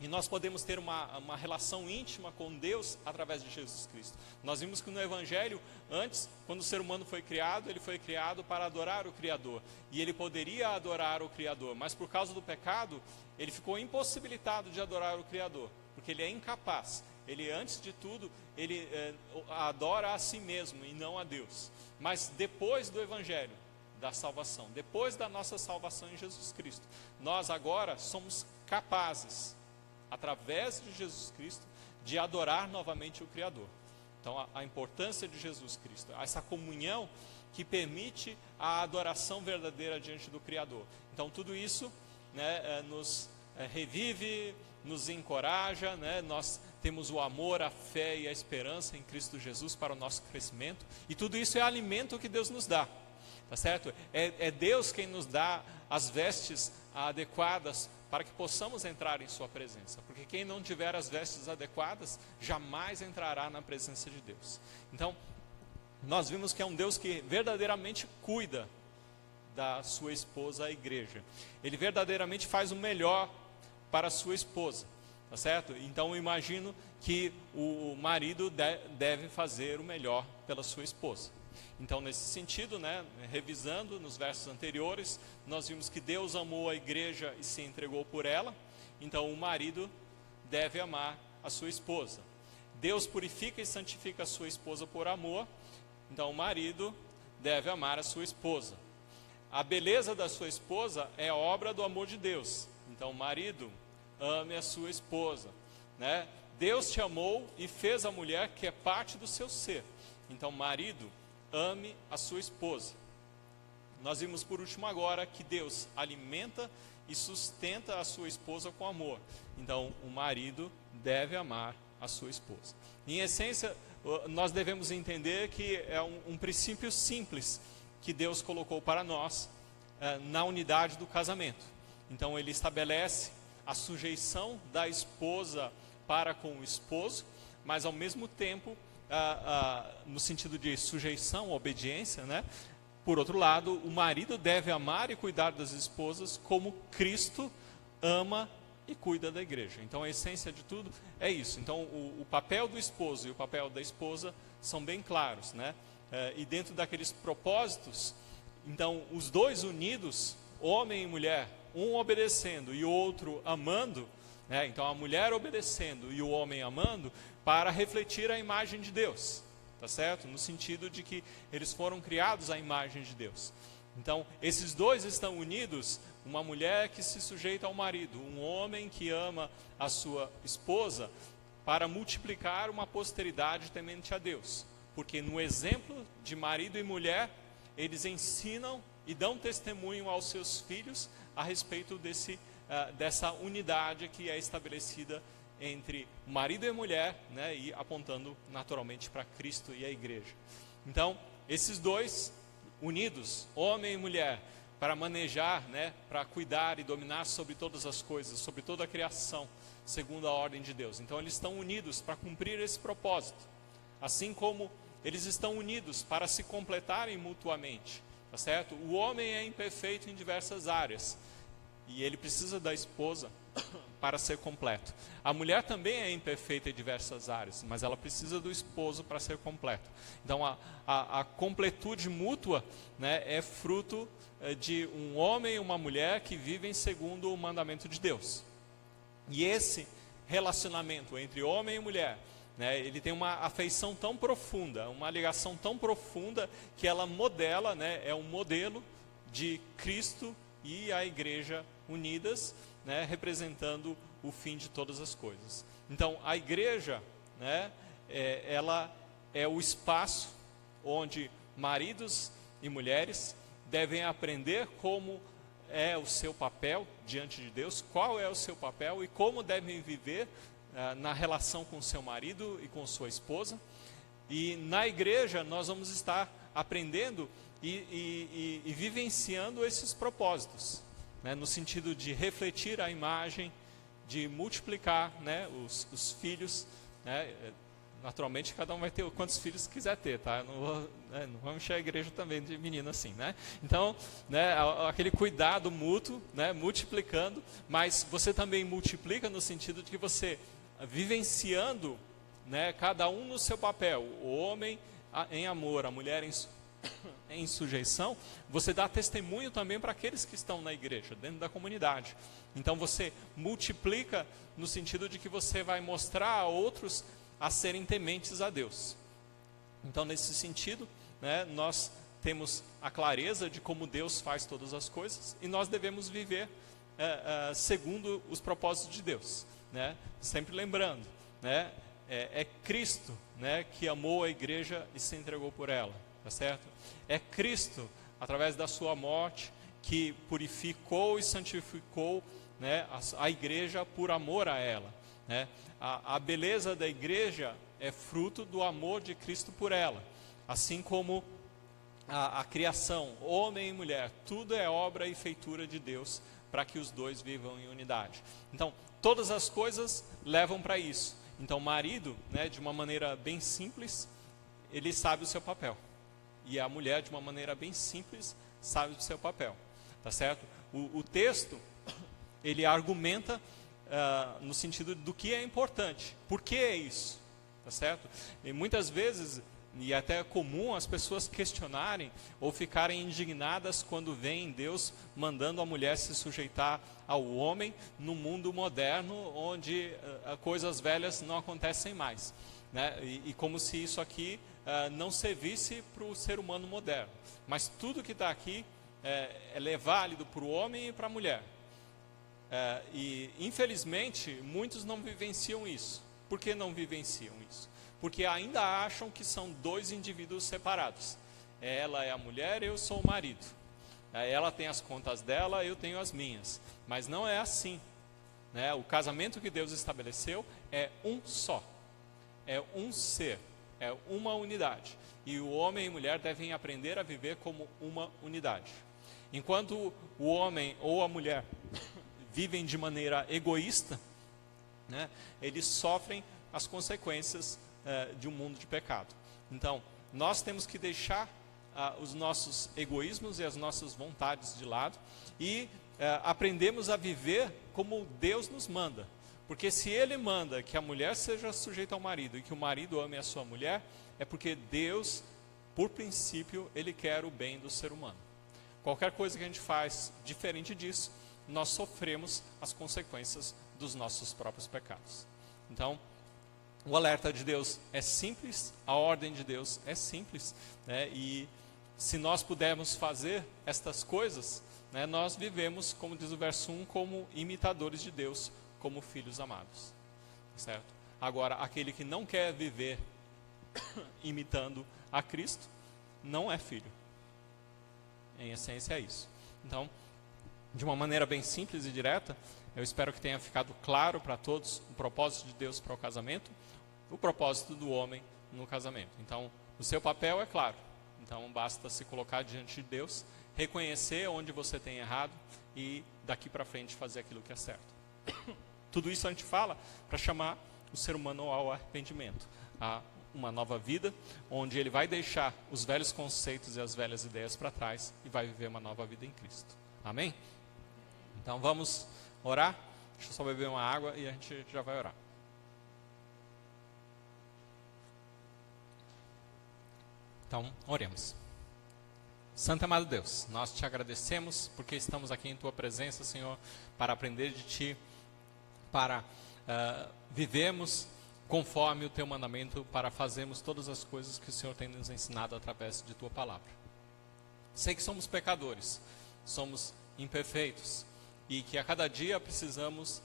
e nós podemos ter uma relação íntima com Deus através de Jesus Cristo. Nós vimos que no Evangelho, antes, quando o ser humano foi criado, ele foi criado para adorar o Criador. E ele poderia adorar o Criador, mas por causa do pecado, ele ficou impossibilitado de adorar o Criador, porque ele é incapaz. Ele, antes de tudo, ele adora a si mesmo e não a Deus. Mas depois do Evangelho, da salvação, depois da nossa salvação em Jesus Cristo, nós agora somos capazes, através de Jesus Cristo, de adorar novamente o Criador. Então, a importância de Jesus Cristo, essa comunhão que permite a adoração verdadeira diante do Criador. Então, tudo isso, né, nos revive, nos encoraja, né? Nós temos o amor, a fé e a esperança em Cristo Jesus para o nosso crescimento, e tudo isso é alimento que Deus nos dá, tá certo? É Deus quem nos dá as vestes adequadas para que possamos entrar em sua presença, porque quem não tiver as vestes adequadas, jamais entrará na presença de Deus. Então, nós vimos que é um Deus que verdadeiramente cuida da sua esposa, a igreja. Ele verdadeiramente faz o melhor para a sua esposa, tá certo? Então, eu imagino que o marido deve fazer o melhor pela sua esposa. Então, nesse sentido, né, revisando nos versos anteriores, nós vimos que Deus amou a igreja e se entregou por ela. Então, o marido deve amar a sua esposa. Deus purifica e santifica a sua esposa por amor. Então, o marido deve amar a sua esposa. A beleza da sua esposa é obra do amor de Deus. Então, o marido ame a sua esposa, né? Deus te amou e fez a mulher que é parte do seu ser. Então, marido, ame a sua esposa. Nós vimos por último agora que Deus alimenta e sustenta a sua esposa com amor. Então, o marido deve amar a sua esposa. Em essência, nós devemos entender que é um princípio simples que Deus colocou para nós na unidade do casamento. Então, ele estabelece a sujeição da esposa para com o esposo, mas ao mesmo tempo, no sentido de sujeição, obediência, né? Por outro lado, o marido deve amar e cuidar das esposas como Cristo ama e cuida da igreja. Então, a essência de tudo é isso. Então, o papel do esposo e o papel da esposa são bem claros, né? E dentro daqueles propósitos, então, os dois unidos, homem e mulher, um obedecendo e o outro amando, né? Então, a mulher obedecendo e o homem amando, para refletir a imagem de Deus, tá certo? No sentido de que eles foram criados à imagem de Deus. Então, esses dois estão unidos, uma mulher que se sujeita ao marido, um homem que ama a sua esposa, para multiplicar uma posteridade temente a Deus. Porque no exemplo de marido e mulher, eles ensinam e dão testemunho aos seus filhos a respeito dessa unidade que é estabelecida entre marido e mulher, né, e apontando naturalmente para Cristo e a igreja. Então, esses dois unidos, homem e mulher, para manejar, né, para cuidar e dominar sobre todas as coisas, sobre toda a criação, segundo a ordem de Deus. Então, eles estão unidos para cumprir esse propósito, assim como eles estão unidos para se completarem mutuamente, tá certo? O homem é imperfeito em diversas áreas, e ele precisa da esposa para ser completo. A mulher também é imperfeita em diversas áreas, mas ela precisa do esposo para ser completo. Então a completude mútua, né, é fruto de um homem e uma mulher que vivem segundo o mandamento de Deus. E esse relacionamento entre homem e mulher, né, ele tem uma afeição tão profunda, uma ligação tão profunda, que ela modela, né, é um modelo de Cristo e a igreja unidas, né, representando o fim de todas as coisas. Então a igreja, né, ela é o espaço onde maridos e mulheres devem aprender como é o seu papel diante de Deus, qual é o seu papel e como devem viver na relação com seu marido e com sua esposa. E na igreja nós vamos estar aprendendo e vivenciando esses propósitos, né, no sentido de refletir a imagem, de multiplicar, né, os filhos, né. Naturalmente cada um vai ter quantos filhos quiser ter, tá? Não vamos encher a igreja também de menino assim, né? Então, né, aquele cuidado mútuo, né, multiplicando, mas você também multiplica no sentido de que você, vivenciando, né, cada um no seu papel, o homem em amor, a mulher em sujeição, você dá testemunho também para aqueles que estão na igreja, dentro da comunidade. Então você multiplica no sentido de que você vai mostrar a outros a serem tementes a Deus. Então, nesse sentido, né, nós temos a clareza de como Deus faz todas as coisas, e nós devemos viver segundo os propósitos de Deus, né? Sempre lembrando, né, é Cristo, né, que amou a igreja e se entregou por ela, tá certo? É Cristo, através da sua morte, que purificou e santificou, né, a igreja por amor a ela, né? A beleza da igreja é fruto do amor de Cristo por ela, assim como a criação, homem e mulher, tudo é obra e feitura de Deus, para que os dois vivam em unidade. Então, todas as coisas levam para isso. Então, o marido, né, de uma maneira bem simples, ele sabe o seu papel, e a mulher, de uma maneira bem simples, sabe o seu papel, tá certo? O texto, ele argumenta no sentido do que é importante, por que é isso, tá certo? E muitas vezes, e até é comum as pessoas questionarem ou ficarem indignadas quando veem Deus mandando a mulher se sujeitar ao homem no mundo moderno, onde coisas velhas não acontecem mais, né? E como se isso aqui não servisse para o ser humano moderno, mas tudo que está aqui é válido para o homem e para a mulher. E infelizmente muitos não vivenciam isso. Por que não vivenciam isso? Porque ainda acham que são dois indivíduos separados. Ela é a mulher, eu sou o marido. Ela tem as contas dela, eu tenho as minhas. Mas não é assim, né? O casamento que Deus estabeleceu é um só, é um ser, é uma unidade. E o homem e a mulher devem aprender a viver como uma unidade. Enquanto o homem ou a mulher vivem de maneira egoísta, né, eles sofrem as consequências de um mundo de pecado. Então, nós temos que deixar os nossos egoísmos e as nossas vontades de lado e aprendemos a viver como Deus nos manda. Porque se Ele manda que a mulher seja sujeita ao marido e que o marido ame a sua mulher, é porque Deus, por princípio, Ele quer o bem do ser humano. Qualquer coisa que a gente faz diferente disso, nós sofremos as consequências dos nossos próprios pecados. Então, o alerta de Deus é simples, a ordem de Deus é simples, né? E se nós pudermos fazer estas coisas, né, nós vivemos, como diz o verso 1, como imitadores de Deus, como filhos amados, certo? Agora, aquele que não quer viver imitando a Cristo, não é filho. Em essência é isso. Então, de uma maneira bem simples e direta, eu espero que tenha ficado claro para todos o propósito de Deus para o casamento, o propósito do homem no casamento. Então, o seu papel é claro. Então, basta se colocar diante de Deus, reconhecer onde você tem errado e daqui para frente fazer aquilo que é certo. Tudo isso a gente fala para chamar o ser humano ao arrependimento, a uma nova vida, onde ele vai deixar os velhos conceitos e as velhas ideias para trás e vai viver uma nova vida em Cristo. Amém? Então vamos orar. Deixa eu só beber uma água e a gente já vai orar. Então, oremos. Santo e amado Deus, nós te agradecemos porque estamos aqui em Tua presença, Senhor, para aprender de Ti, para vivermos conforme o Teu mandamento, para fazermos todas as coisas que o Senhor tem nos ensinado através de Tua palavra. Sei que somos pecadores, somos imperfeitos e que a cada dia precisamos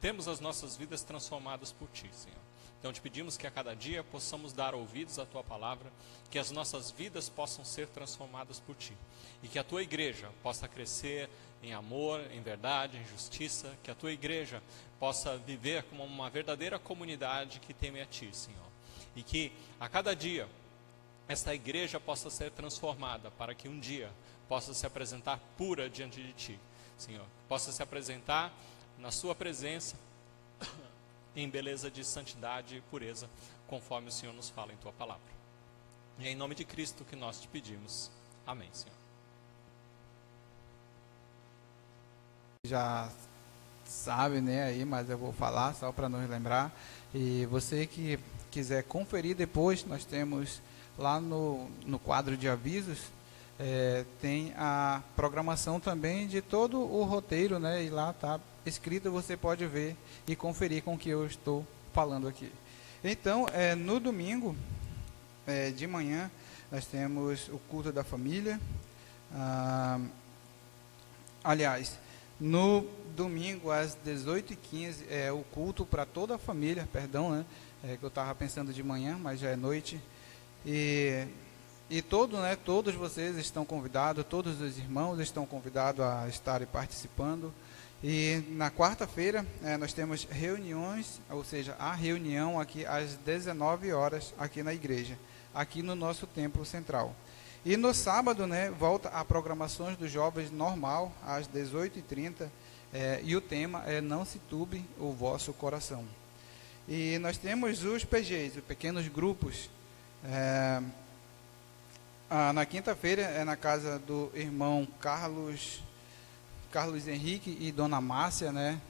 termos as nossas vidas transformadas por Ti, Senhor. Então te pedimos que a cada dia possamos dar ouvidos à Tua palavra, que as nossas vidas possam ser transformadas por Ti. E que a Tua igreja possa crescer em amor, em verdade, em justiça. Que a Tua igreja possa viver como uma verdadeira comunidade que teme a Ti, Senhor. E que a cada dia esta igreja possa ser transformada para que um dia possa se apresentar pura diante de Ti, Senhor. Possa se apresentar na Sua presença em beleza de santidade e pureza, conforme o Senhor nos fala em Tua palavra. E é em nome de Cristo que nós te pedimos. Amém, Senhor. Já sabe, né, aí, mas eu vou falar só para nos lembrar. E você que quiser conferir depois, nós temos lá no quadro de avisos, tem a programação também de todo o roteiro, né, e lá está escrito, você pode ver e conferir com o que eu estou falando aqui. Então, no domingo de manhã, nós temos o culto da família. Aliás, no domingo às 18h15 é o culto para toda a família, perdão, né? Que eu estava pensando de manhã, mas já é noite. E todos vocês estão convidados, todos os irmãos estão convidados a estarem participando. E na quarta-feira nós temos reuniões, ou seja, a reunião aqui às 19 horas aqui na igreja, aqui no nosso templo central. E no sábado, né, volta a programações dos jovens normal, às 18h30, e o tema é Não se turbe o vosso coração. E nós temos os PGs, os pequenos grupos. Na quinta-feira é na casa do irmão Carlos Henrique e Dona Márcia, né?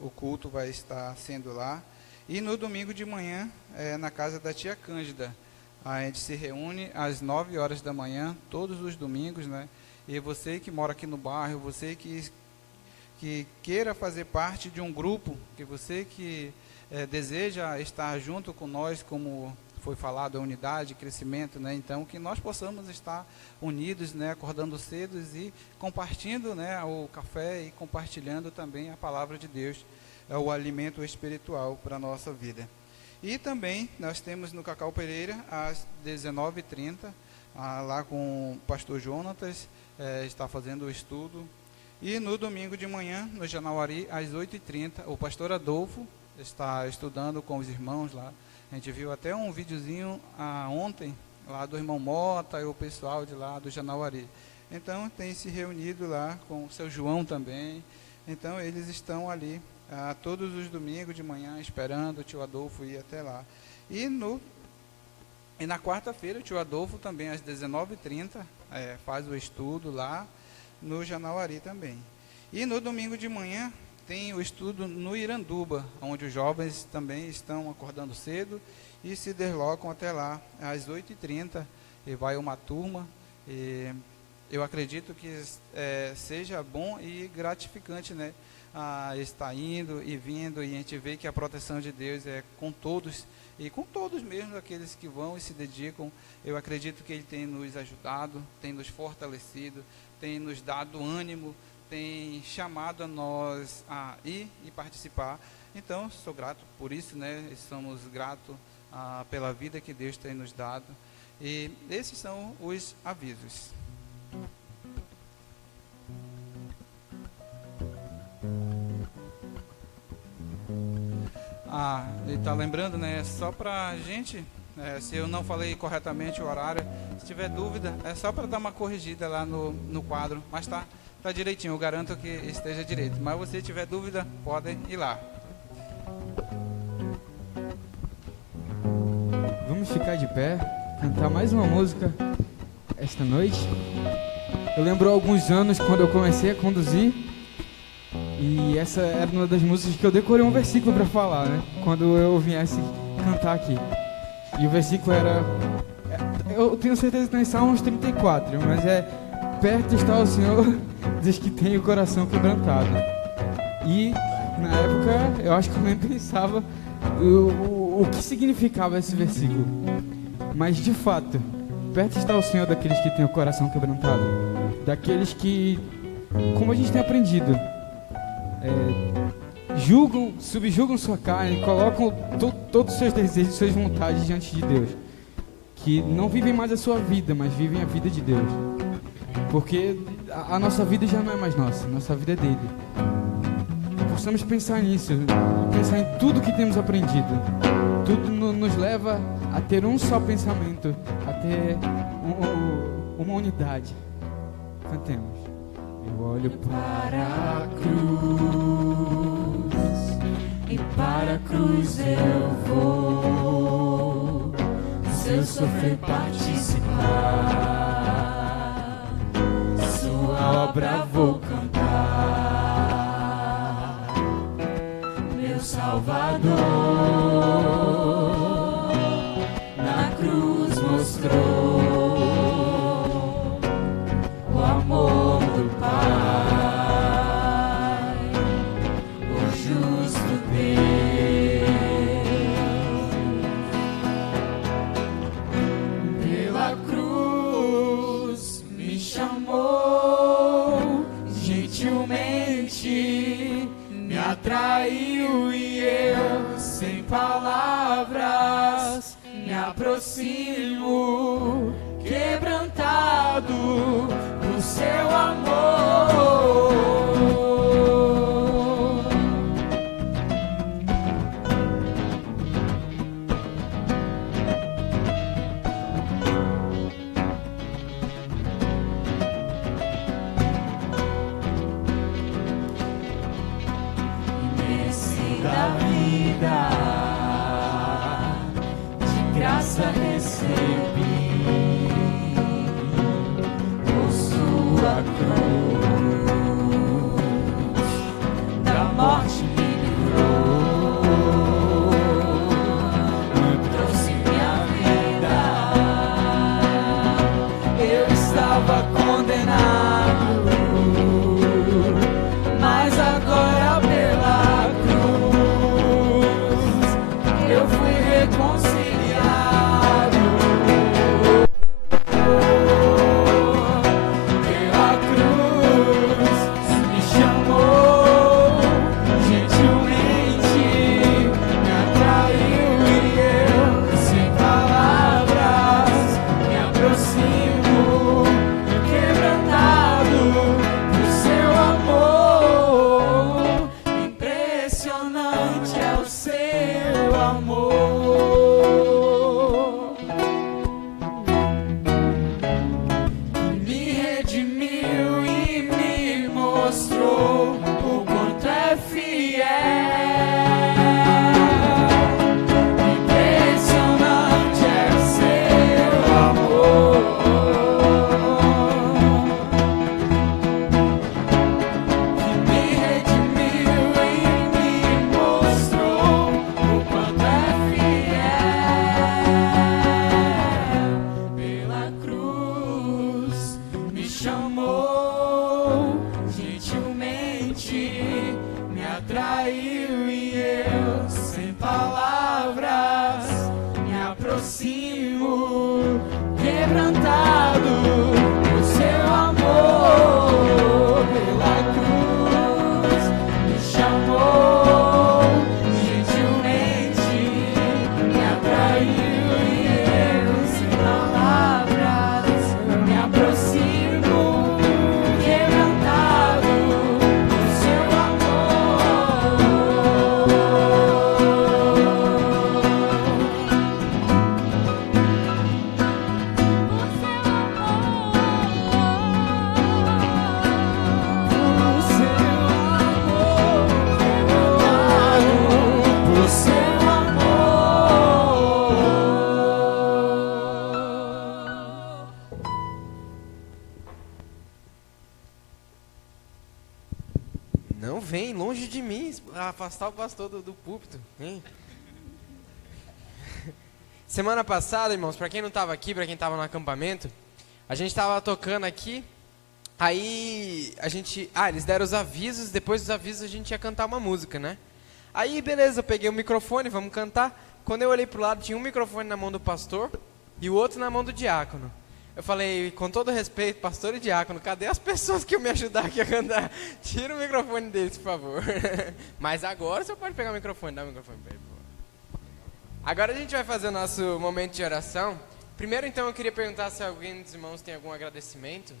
O culto vai estar sendo lá. E no domingo de manhã é na casa da tia Cândida. A gente se reúne às 9 horas da manhã, todos os domingos, né? E você que mora aqui no bairro, você que queira fazer parte de um grupo, que você que deseja estar junto com nós, como foi falado, a unidade, crescimento, né? Então, que nós possamos estar unidos, né? Acordando cedo e compartilhando, né? O café e compartilhando também a palavra de Deus, o alimento espiritual para a nossa vida. E também nós temos no Cacau Pereira, às 19h30, lá com o pastor Jonatas, está fazendo o estudo. E no domingo de manhã, no Janauari, às 8h30, o pastor Adolfo está estudando com os irmãos lá. A gente viu até um videozinho ontem, lá do irmão Mota e o pessoal de lá do Janauari. Então, tem se reunido lá com o seu João também. Então, eles estão ali todos os domingos de manhã, esperando o tio Adolfo ir até lá. E na quarta-feira, o tio Adolfo também, às 19h30, faz o estudo lá no Janauari também. E no domingo de manhã, tem o estudo no Iranduba, onde os jovens também estão acordando cedo e se deslocam até lá, às 8h30, e vai uma turma. E eu acredito que seja bom e gratificante, né? Estar indo e vindo, e a gente vê que a proteção de Deus é com todos, e com todos mesmo aqueles que vão e se dedicam. Eu acredito que Ele tem nos ajudado, tem nos fortalecido, tem nos dado ânimo, tem chamado a nós a ir e participar. Então, sou grato por isso, né? Somos gratos pela vida que Deus tem nos dado. E esses são os avisos. Ele está lembrando, né? Só para a gente, se eu não falei corretamente o horário, se tiver dúvida, é só para dar uma corrigida lá no quadro. Mas tá direitinho, eu garanto que esteja direito. Mas se você tiver dúvida, podem ir lá. Vamos ficar de pé, cantar mais uma música esta noite. Eu lembro há alguns anos quando eu comecei a conduzir, e essa era uma das músicas que eu decorei um versículo para falar, né? Quando eu viesse cantar aqui. E o versículo era... Eu tenho certeza que está em Salmos 34, mas é: perto está o Senhor dos que têm o coração quebrantado. E na época eu acho que eu nem pensava o que significava esse versículo. Mas de fato, perto está o Senhor daqueles que têm o coração quebrantado, daqueles que, como a gente tem aprendido, subjugam sua carne, colocam todos os seus desejos, suas vontades diante de Deus, que não vivem mais a sua vida, mas vivem a vida de Deus, porque a nossa vida já não é mais nossa vida é dele. Possamos pensar nisso, pensar em tudo que temos aprendido. Tudo nos leva a ter um só pensamento, a ter uma unidade. Cantemos. Eu olho Para a cruz, e para a cruz eu vou, seu sofrer participar, sua obra vou cantar, meu Salvador na cruz mostrou o amor do Pai, o justo Deus. Pela cruz me chamou, gentilmente me atraiu, e eu, sem palavras, me aproximo, quebrantado do seu amor. Nesse da vida, de graça recebi, sua cruz da morte me livrou, trouxe minha vida. Eu estava condenado, mas agora pela cruz eu fui reconciliado. Não vem longe de mim, afastar o pastor do púlpito. Hein? Semana passada, irmãos, para quem não estava aqui, para quem estava no acampamento, a gente estava tocando aqui, aí eles deram os avisos, depois dos avisos a gente ia cantar uma música, né? Aí, beleza, eu peguei o microfone, vamos cantar. Quando eu olhei pro lado, tinha um microfone na mão do pastor e o outro na mão do diácono. Eu falei, com todo respeito, pastor e diácono, cadê as pessoas que iam me ajudar aqui a cantar? Tira o microfone deles, por favor. Mas agora você pode pegar o microfone, dá o microfone pra ele. Agora a gente vai fazer o nosso momento de oração. Primeiro, então, eu queria perguntar se alguém dos irmãos tem algum agradecimento.